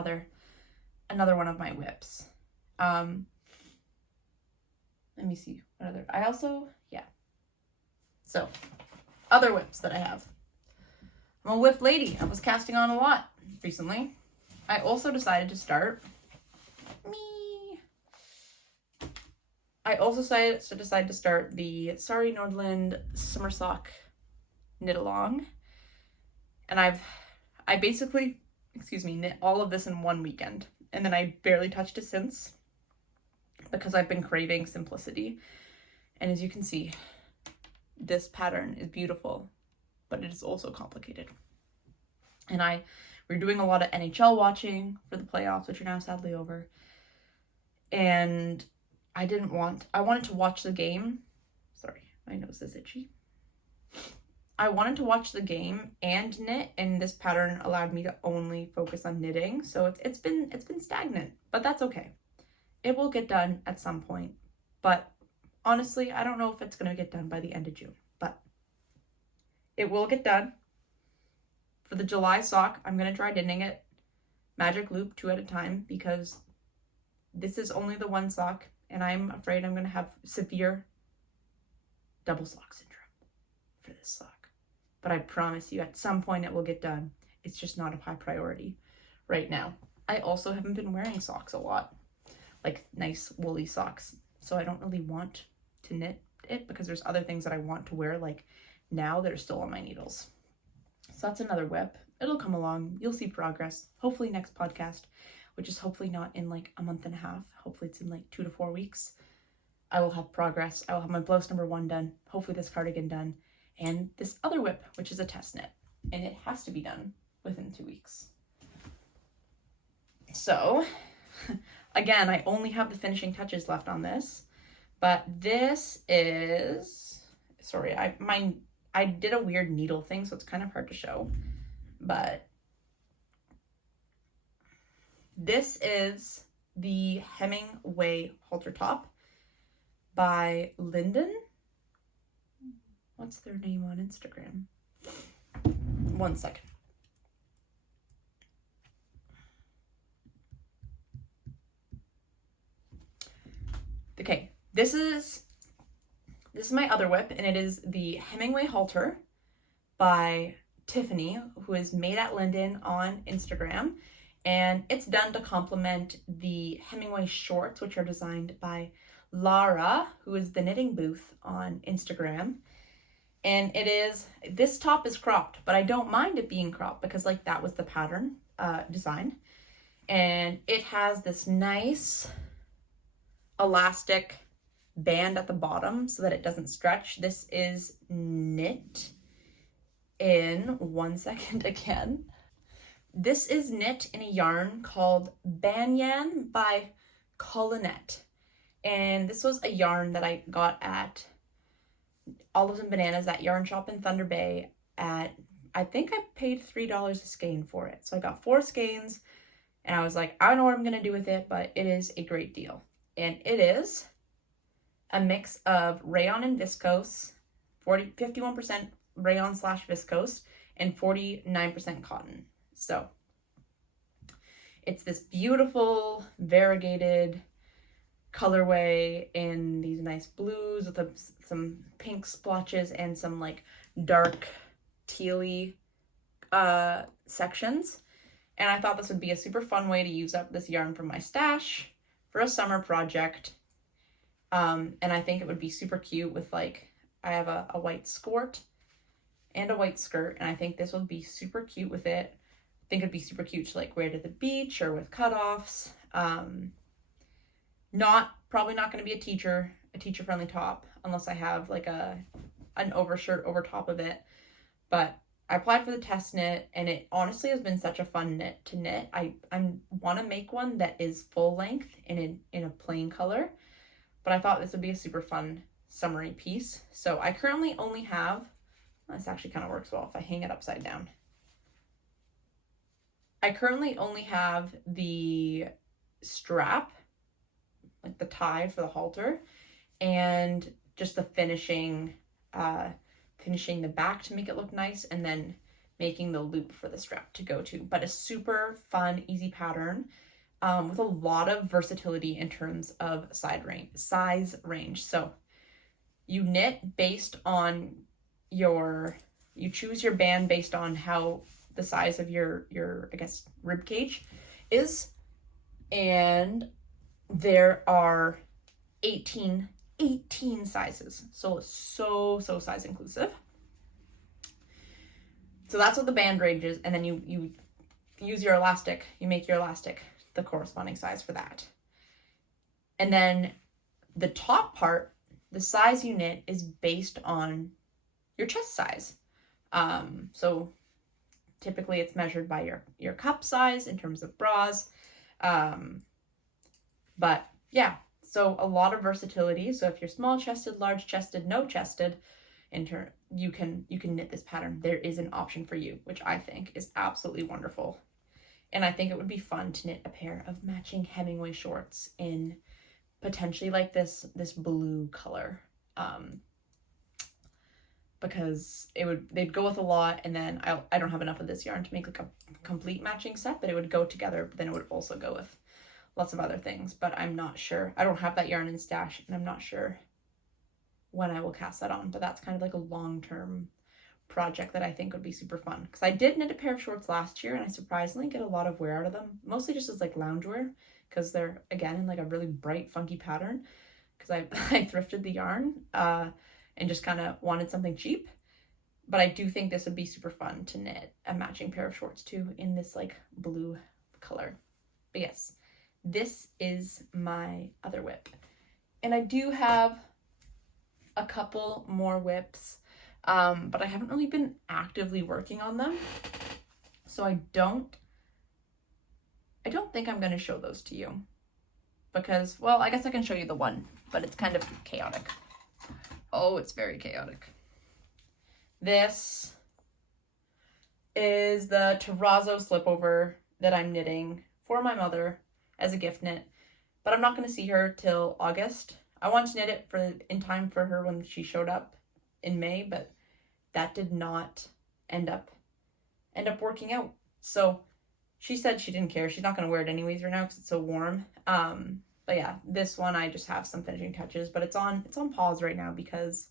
another one of my WIPs. Let me see what other, so other WIPs that I have. I'm a WIP lady. I was casting on a lot recently. I also decided to start I also decided to start the Sari Nordlund summer sock knit along. And I basically, knit all of this in one weekend. And then I barely touched it since because I've been craving simplicity. And as you can see, this pattern is beautiful, but it is also complicated. And we're doing a lot of NHL watching for the playoffs, which are now sadly over. And I wanted to watch the game. Sorry, my nose is itchy. I wanted to watch the game and knit, and this pattern allowed me to only focus on knitting. So it's been stagnant, but that's okay. It will get done at some point. But honestly, I don't know if it's going to get done by the end of June, but it will get done. For the July sock, I'm going to try knitting it magic loop 2 at a time because this is only the one sock. And I'm afraid I'm going to have severe double sock syndrome for this sock. But I promise you, at some point it will get done. It's just not a high priority right now. I also haven't been wearing socks a lot, like nice woolly socks. So I don't really want to knit it because there's other things that I want to wear like now that are still on my needles. So that's another WIP. It'll come along. You'll see progress. Hopefully next podcast, which is hopefully not in like a month and a half. Hopefully it's in like 2 to 4 weeks. I will have progress. I will have my blouse number 1 done. Hopefully this cardigan done. And this other WIP, which is a test knit. And it has to be done within 2 weeks. So, again, I only have the finishing touches left on this. But this is... Sorry, I did a weird needle thing, so it's kind of hard to show. But... this is the Hemingway Halter top by Linden. What's their name on Instagram? 1 second. Okay, this is my other WIP, and it is the Hemingway Halter by Tiffany, who is made at Linden on Instagram. And it's done to complement the Hemingway shorts, which are designed by Lara, who is the knitting booth on Instagram. And this top is cropped, but I don't mind it being cropped because like that was the pattern design. And it has this nice elastic band at the bottom so that it doesn't stretch. This is knit in 1 second again. This is knit in a yarn called Banyan by Colinette. And this was a yarn that I got at Olives and Bananas, that yarn shop in Thunder Bay at, I think I paid $3 a skein for it. So I got 4 skeins and I was like, I don't know what I'm going to do with it, but it is a great deal. And it is a mix of rayon and viscose, 51% rayon / viscose, and 49% cotton. So it's this beautiful variegated colorway in these nice blues with some pink splotches and some like dark tealy sections. And I thought this would be a super fun way to use up this yarn from my stash for a summer project. And I think it would be super cute with like, I have a white skirt and a white skirt, and I think this would be super cute with it. I think it'd be super cute to like wear to the beach or with cutoffs. Probably not going to be a teacher friendly top unless I have like an overshirt over top of it. But I applied for the test knit, and it honestly has been such a fun knit to knit. I want to make one that is full length in a plain color, but I thought this would be a super fun summery piece. So I currently only have, this actually kind of works well if I hang it upside down. I currently only have the strap, like the tie for the halter, and just the finishing the back to make it look nice, and then making the loop for the strap to go to. But a super fun, easy pattern with a lot of versatility in terms of size range. So you knit based on you choose your band based on how the size of your I guess rib cage is, and there are 18 18 sizes. So size inclusive. So that's what the band range is. And then you use your elastic, you make your elastic the corresponding size for that. And then the top part, the size you knit is based on your chest size. So typically it's measured by your cup size in terms of bras. But yeah, so a lot of versatility. So if you're small chested, large chested, no chested, you can knit this pattern. There is an option for you, which I think is absolutely wonderful. And I think it would be fun to knit a pair of matching Hemingway shorts in potentially like this blue color. Because they'd go with a lot, and then I don't have enough of this yarn to make like a complete matching set, but it would go together, but then it would also go with lots of other things. But I'm not sure. I don't have that yarn in stash, and I'm not sure when I will cast that on, but that's kind of like a long-term project that I think would be super fun. Because I did knit a pair of shorts last year, and I surprisingly get a lot of wear out of them, mostly just as like loungewear, because they're, again, in like a really bright, funky pattern, because I thrifted the yarn, and just kind of wanted something cheap. But I do think this would be super fun to knit a matching pair of shorts too in this like blue color. But yes, this is my other WIP. And I do have a couple more WIPs, but I haven't really been actively working on them. So I don't think I'm going to show those to you because, well, I guess I can show you the one, but it's kind of chaotic. Oh, it's very chaotic. This is the Terrazzo slipover that I'm knitting for my mother as a gift knit, but I'm not going to see her till August. I want to knit it in time for her when she showed up in May, but that did not end up working out. So she said she didn't care. She's not going to wear it anyways right now because it's so warm. But yeah, this one I just have some finishing touches, but it's on pause right now because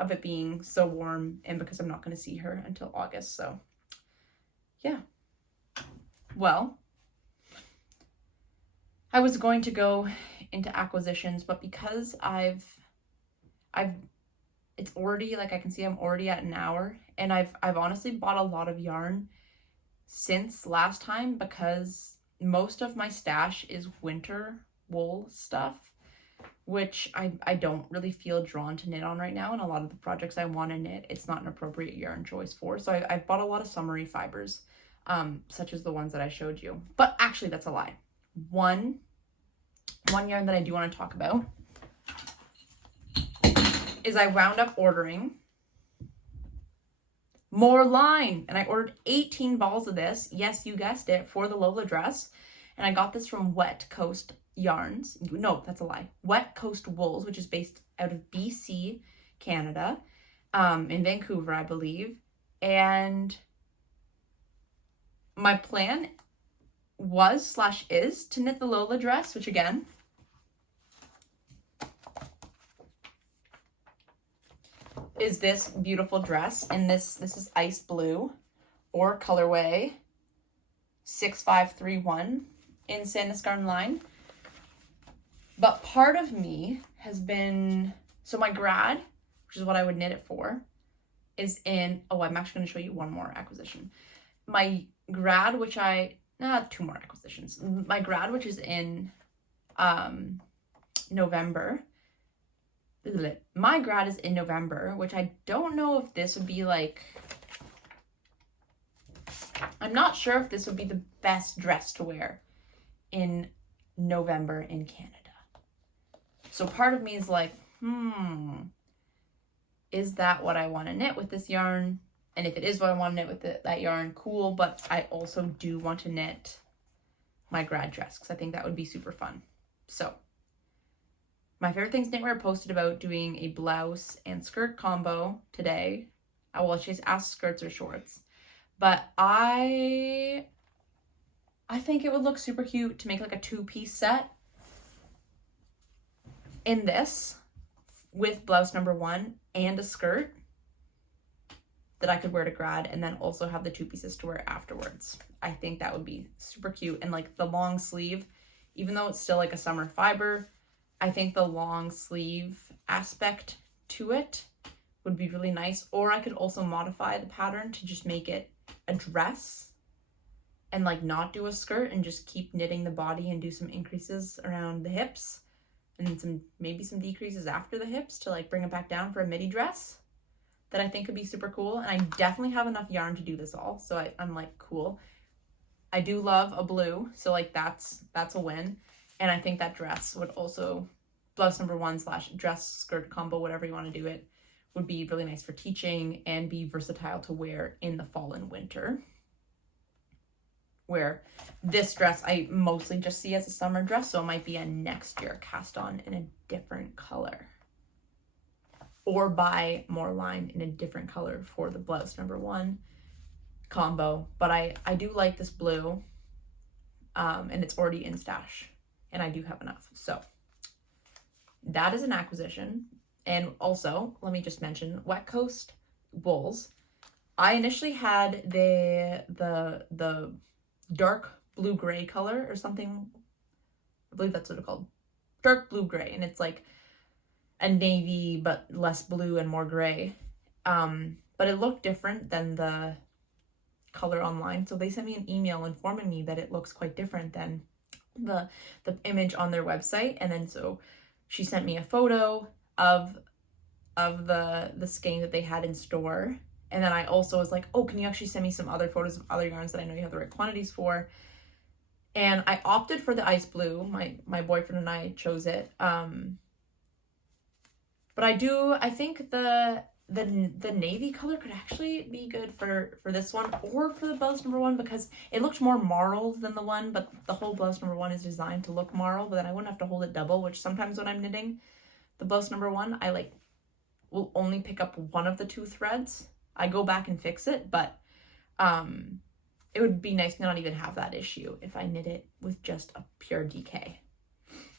of it being so warm and because I'm not going to see her until August. So yeah. Well, I was going to go into acquisitions, but because it's already, like, I can see I'm already at an hour, and I've honestly bought a lot of yarn since last time because most of my stash is winter wool stuff, which I don't really feel drawn to knit on right now, and a lot of the projects I want to knit, it's not an appropriate yarn choice for. So I've bought a lot of summery fibers, such as the ones that I showed you. But actually, that's a lie. One yarn that I do want to talk about is I wound up ordering more line, and I ordered 18 balls of this. Yes, you guessed it, for the Lola dress. And I got this from Wet Coast Yarns. No, that's a lie. Wet Coast Wools, which is based out of BC, Canada, in Vancouver, I believe. And my plan was/is to knit the Lola dress, which again, is this beautiful dress. And this is ice blue, or colorway 6531 in Sandnes Garn line. But part of me has been, so my grad, which is what I would knit it for, is in, oh, I'm actually going to show you one more acquisition. My grad, which two more acquisitions. My grad, which is in November. My grad is in November, which I don't know if this would be like, I'm not sure if this would be the best dress to wear in November in Canada. So part of me is like, is that what I want to knit with this yarn? And if it is what I want to knit with that yarn, cool. But I also do want to knit my grad dress because I think that would be super fun. So My Favorite Things Knitwear posted about doing a blouse and skirt combo today. Well, she's asked skirts or shorts. But I think it would look super cute to make like a 2-piece set in this with blouse number 1 and a skirt that I could wear to grad, and then also have the 2 pieces to wear afterwards. I think that would be super cute. And like the long sleeve, even though it's still like a summer fiber, I think the long sleeve aspect to it would be really nice. Or I could also modify the pattern to just make it a dress and like not do a skirt and just keep knitting the body and do some increases around the hips and maybe some decreases after the hips to like bring it back down for a midi dress that I think could be super cool. And I definitely have enough yarn to do this all, so I'm like, cool. I do love a blue, so like that's a win. And I think that dress would also, blouse number 1 / dress skirt combo, whatever you want to do it, would be really nice for teaching and be versatile to wear in the fall and winter. Where this dress I mostly just see as a summer dress, so it might be a next year cast on in a different color. Or buy more line in a different color for the blouse number 1 combo. But I do like this blue, and it's already in stash, and I do have enough. So that is an acquisition. And also, let me just mention Wet Coast wools. I initially had the dark blue gray color or something. I believe that's what it's called. Dark blue gray, and it's like a navy but less blue and more gray. But it looked different than the color online, so they sent me an email informing me that it looks quite different than the image on their website. And then so she sent me a photo of the skein that they had in store. And then I also was like, oh, can you actually send me some other photos of other yarns that I know you have the right quantities for? And I opted for the ice blue. My boyfriend and I chose it. But I think the navy color could actually be good for this one or for the blouse number 1, because it looked more marled than the one, but the whole blouse number 1 is designed to look marled, but then I wouldn't have to hold it double, which sometimes when I'm knitting the blouse number 1, I like will only pick up one of the 2 threads. I go back and fix it, but it would be nice to not even have that issue if I knit it with just a pure DK.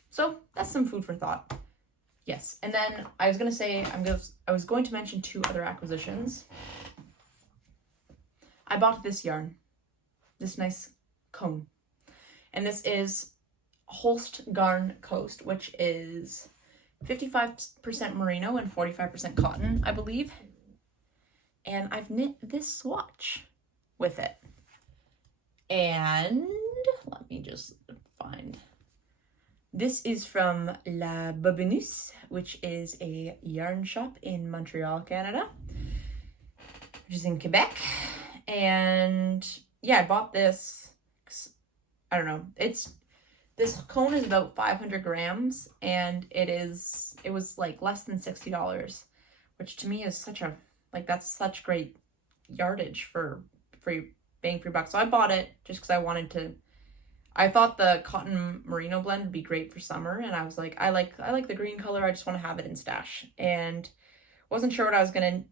So that's some food for thought. Yes, and then I was going to say, I was going to mention 2 other acquisitions. I bought this yarn, this nice cone. And this is Solstice Garn Coast, which is 55% merino and 45% cotton, I believe. And I've knit this swatch with it. And let me just find. This is from La Bobinus, which is a yarn shop in Montreal, Canada, which is in Quebec. And yeah, I bought this, I don't know, this cone is about 500 grams, and it was like less than $60, which to me is such a, like, that's such great yardage for bang for your buck. So I bought it just because I thought the cotton merino blend would be great for summer, and I was like, I like the green color, I just want to have it in stash, and wasn't sure what I was gonna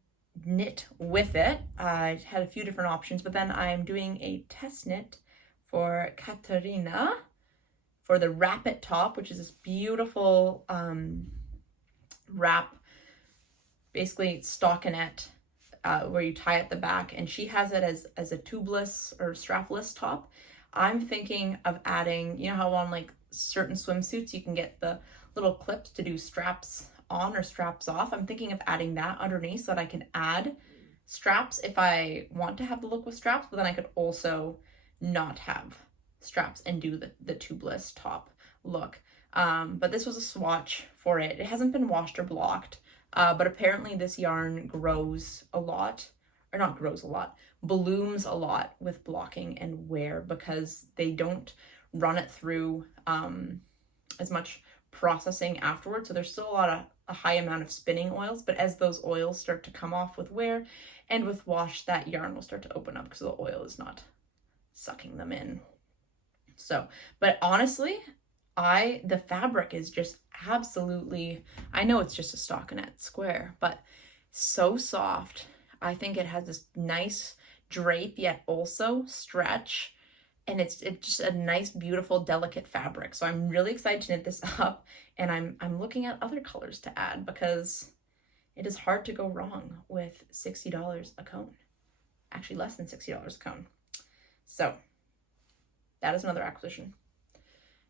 knit with it. I had a few different options, but then I'm doing a test knit for Katarina for the wrap it top, which is this beautiful wrap, basically stockinette, where you tie at the back, and she has it as a tubeless or strapless top. I'm thinking of adding, you know how on like certain swimsuits you can get the little clips to do straps on or straps off? I'm thinking of adding that underneath so that I can add straps if I want to have the look with straps, but then I could also not have straps and do the tubeless top look. But this was a swatch for it. It hasn't been washed or blocked, but apparently this yarn grows a lot, or not grows a lot, blooms a lot with blocking and wear, because they don't run it through as much processing afterwards. So there's still a high amount of spinning oils, but as those oils start to come off with wear and with wash, that yarn will start to open up because the oil is not sucking them in. So, but honestly, the fabric is just absolutely, I know it's just a stockinette square, but so soft. I think it has this nice drape, yet also stretch, and it's just a nice, beautiful, delicate fabric. So I'm really excited to knit this up, and I'm looking at other colors to add, because it is hard to go wrong with $60 a cone. Actually, less than $60 a cone. So that is another acquisition.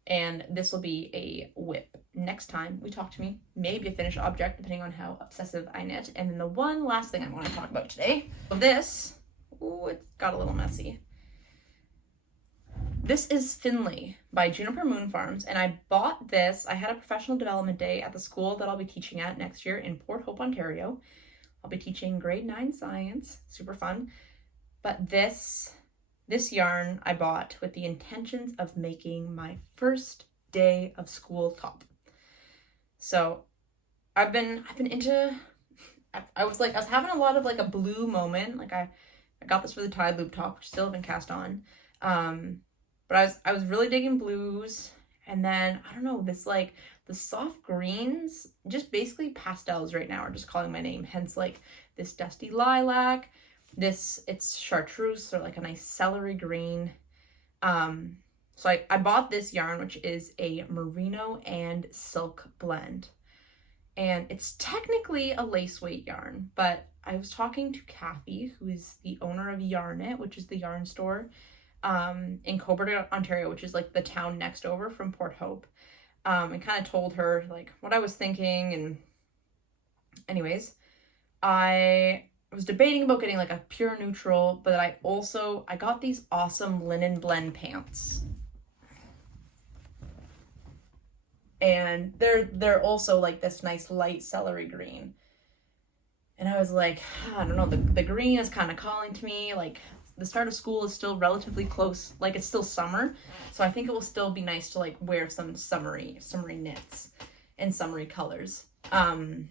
and this will be a WIP. Next time we talk to me, maybe a finished object, depending on how obsessive I knit. And then the one last thing I want to talk about today, this, ooh, it got a little messy. This is Finley by Juniper Moon Farms, and I bought this. I had a professional development day at the school that I'll be teaching at next year in Port Hope, Ontario. I'll be teaching grade 9 science, super fun. But this yarn I bought with the intentions of making my first day of school top. So I've been into, I was having a lot of like a blue moment. Like I got this for the Tide loop top, which still haven't cast on. But I was really digging blues, and then I don't know, this like the soft greens, just basically pastels right now are just calling my name. Hence like this dusty lilac, it's chartreuse, or like a nice celery green. So I bought this yarn, which is a merino and silk blend, and it's technically a lace weight yarn, but I was talking to Kathy, who is the owner of Yarnit, which is the yarn store in Cobourg, Ontario, which is like the town next over from Port Hope, and kind of told her like what I was thinking. And anyways, I was debating about getting like a pure neutral, but I got these awesome linen blend pants, and they're also like this nice light celery green. And I was like, I don't know, the green is kind of calling to me. Like the start of school is still relatively close, like it's still summer, so I think it will still be nice to like wear some summery knits and summery colors. And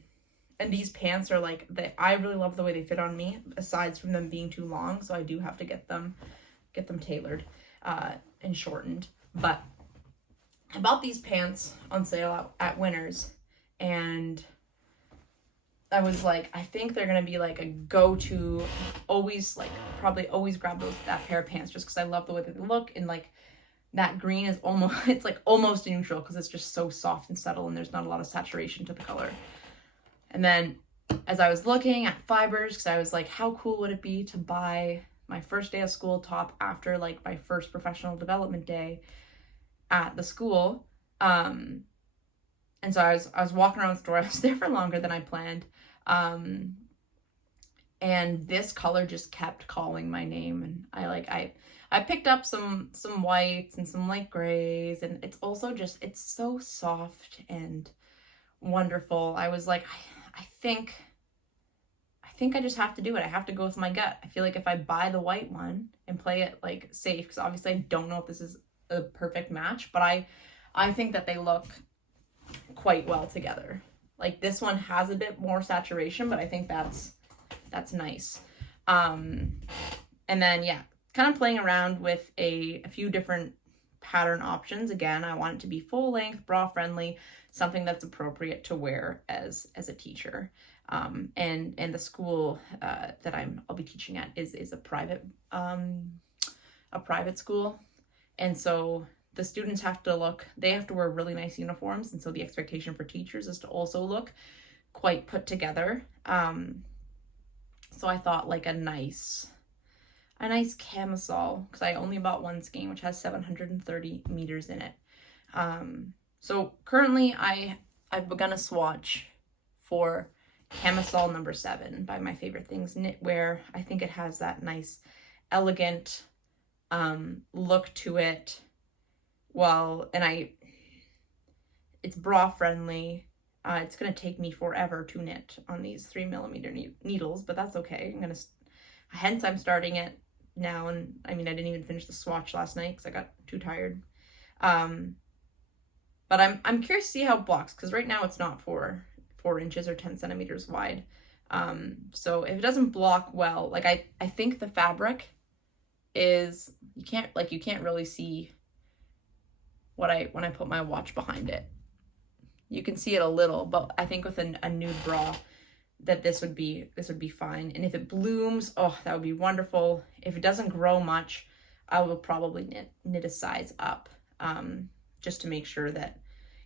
these pants are like, I really love the way they fit on me, aside from them being too long, so I do have to get them tailored and shortened. But I bought these pants on sale at Winners, and I was like, I think they're gonna be like a go-to, probably always grab that pair of pants, just because I love the way that they look. And like that green is almost neutral, because it's just so soft and subtle, and there's not a lot of saturation to the color. And then as I was looking at fibers, because I was like, how cool would it be to buy my first day of school top after like my first professional development day at the school. And so I was walking around the store. I was there for longer than I planned. And this color just kept calling my name, and I picked up some whites and some light grays, and it's also just, it's so soft and wonderful. I was like, I think I just have to do it. I have to go with my gut. I feel like if I buy the white one and play it like safe, because obviously I don't know if this is a perfect match, but I think that they look quite well together. Like this one has a bit more saturation, but I think that's nice. And then yeah, kind of playing around with a few different pattern options. Again, I want it to be full length, bra friendly, something that's appropriate to wear as a teacher. And the school that I'll be teaching at is a private school, and so the students have to wear really nice uniforms, and so the expectation for teachers is to also look quite put together. So I thought like a nice camisole, because I only bought one skein, which has 730 meters in it. So currently I've begun a swatch for camisole number 7 by My Favourite Things Knitwear. I think it has that nice elegant look to it. It's bra friendly. It's gonna take me forever to knit on these 3mm needles, but that's okay. Hence I'm starting it now, and I didn't even finish the swatch last night because I got too tired. But I'm curious to see how it blocks, because right now it's not 4 inches or 10 centimeters wide. So if it doesn't block well, like I think the fabric is, you can't really see when I put my watch behind it. You can see it a little, but I think with a nude bra that this would be fine. And if it blooms, oh, that would be wonderful. If it doesn't grow much, I will probably knit a size up, just to make sure that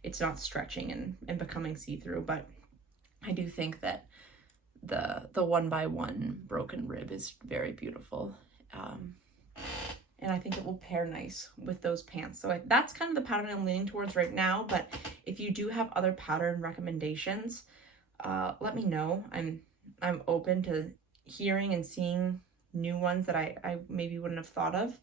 it's not stretching and becoming see-through. But I do think that the 1x1 broken rib is very beautiful. and I think it will pair nice with those pants. So that's kind of the pattern I'm leaning towards right now, but if you do have other pattern recommendations, let me know. I'm open to hearing and seeing new ones that I maybe wouldn't have thought of.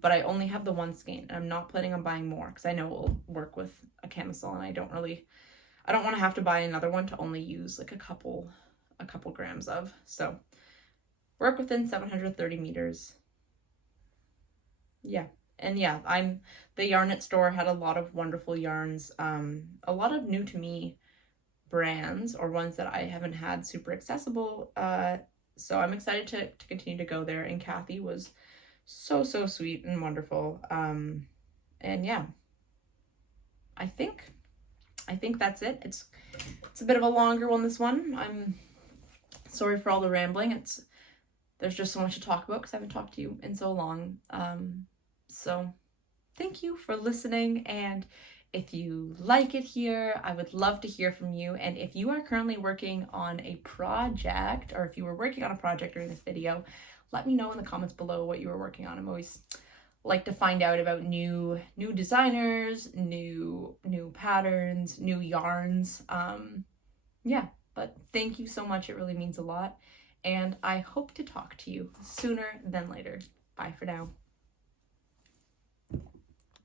But I only have the one skein, and I'm not planning on buying more because I know it will work with a camisole, and I don't want to have to buy another one to only use like a couple grams of. So work within 730 meters. Yeah. And yeah, the Yarn It store had a lot of wonderful yarns, a lot of new to me brands or ones that I haven't had super accessible. So I'm excited to continue to go there. And Kathy was so sweet and wonderful. And yeah, I think that's it. It's a bit of a longer one, this one. I'm sorry for all the rambling. There's just so much to talk about because I haven't talked to you in so long. So thank you for listening, and if you like it here, I would love to hear from you. And if you are currently working on a project, or if you were working on a project during this video, let me know in the comments below what you were working on. I'm always like to find out about new designers, new patterns, new yarns. Yeah, but thank you so much. It really means a lot. And I hope to talk to you sooner than later. Bye for now.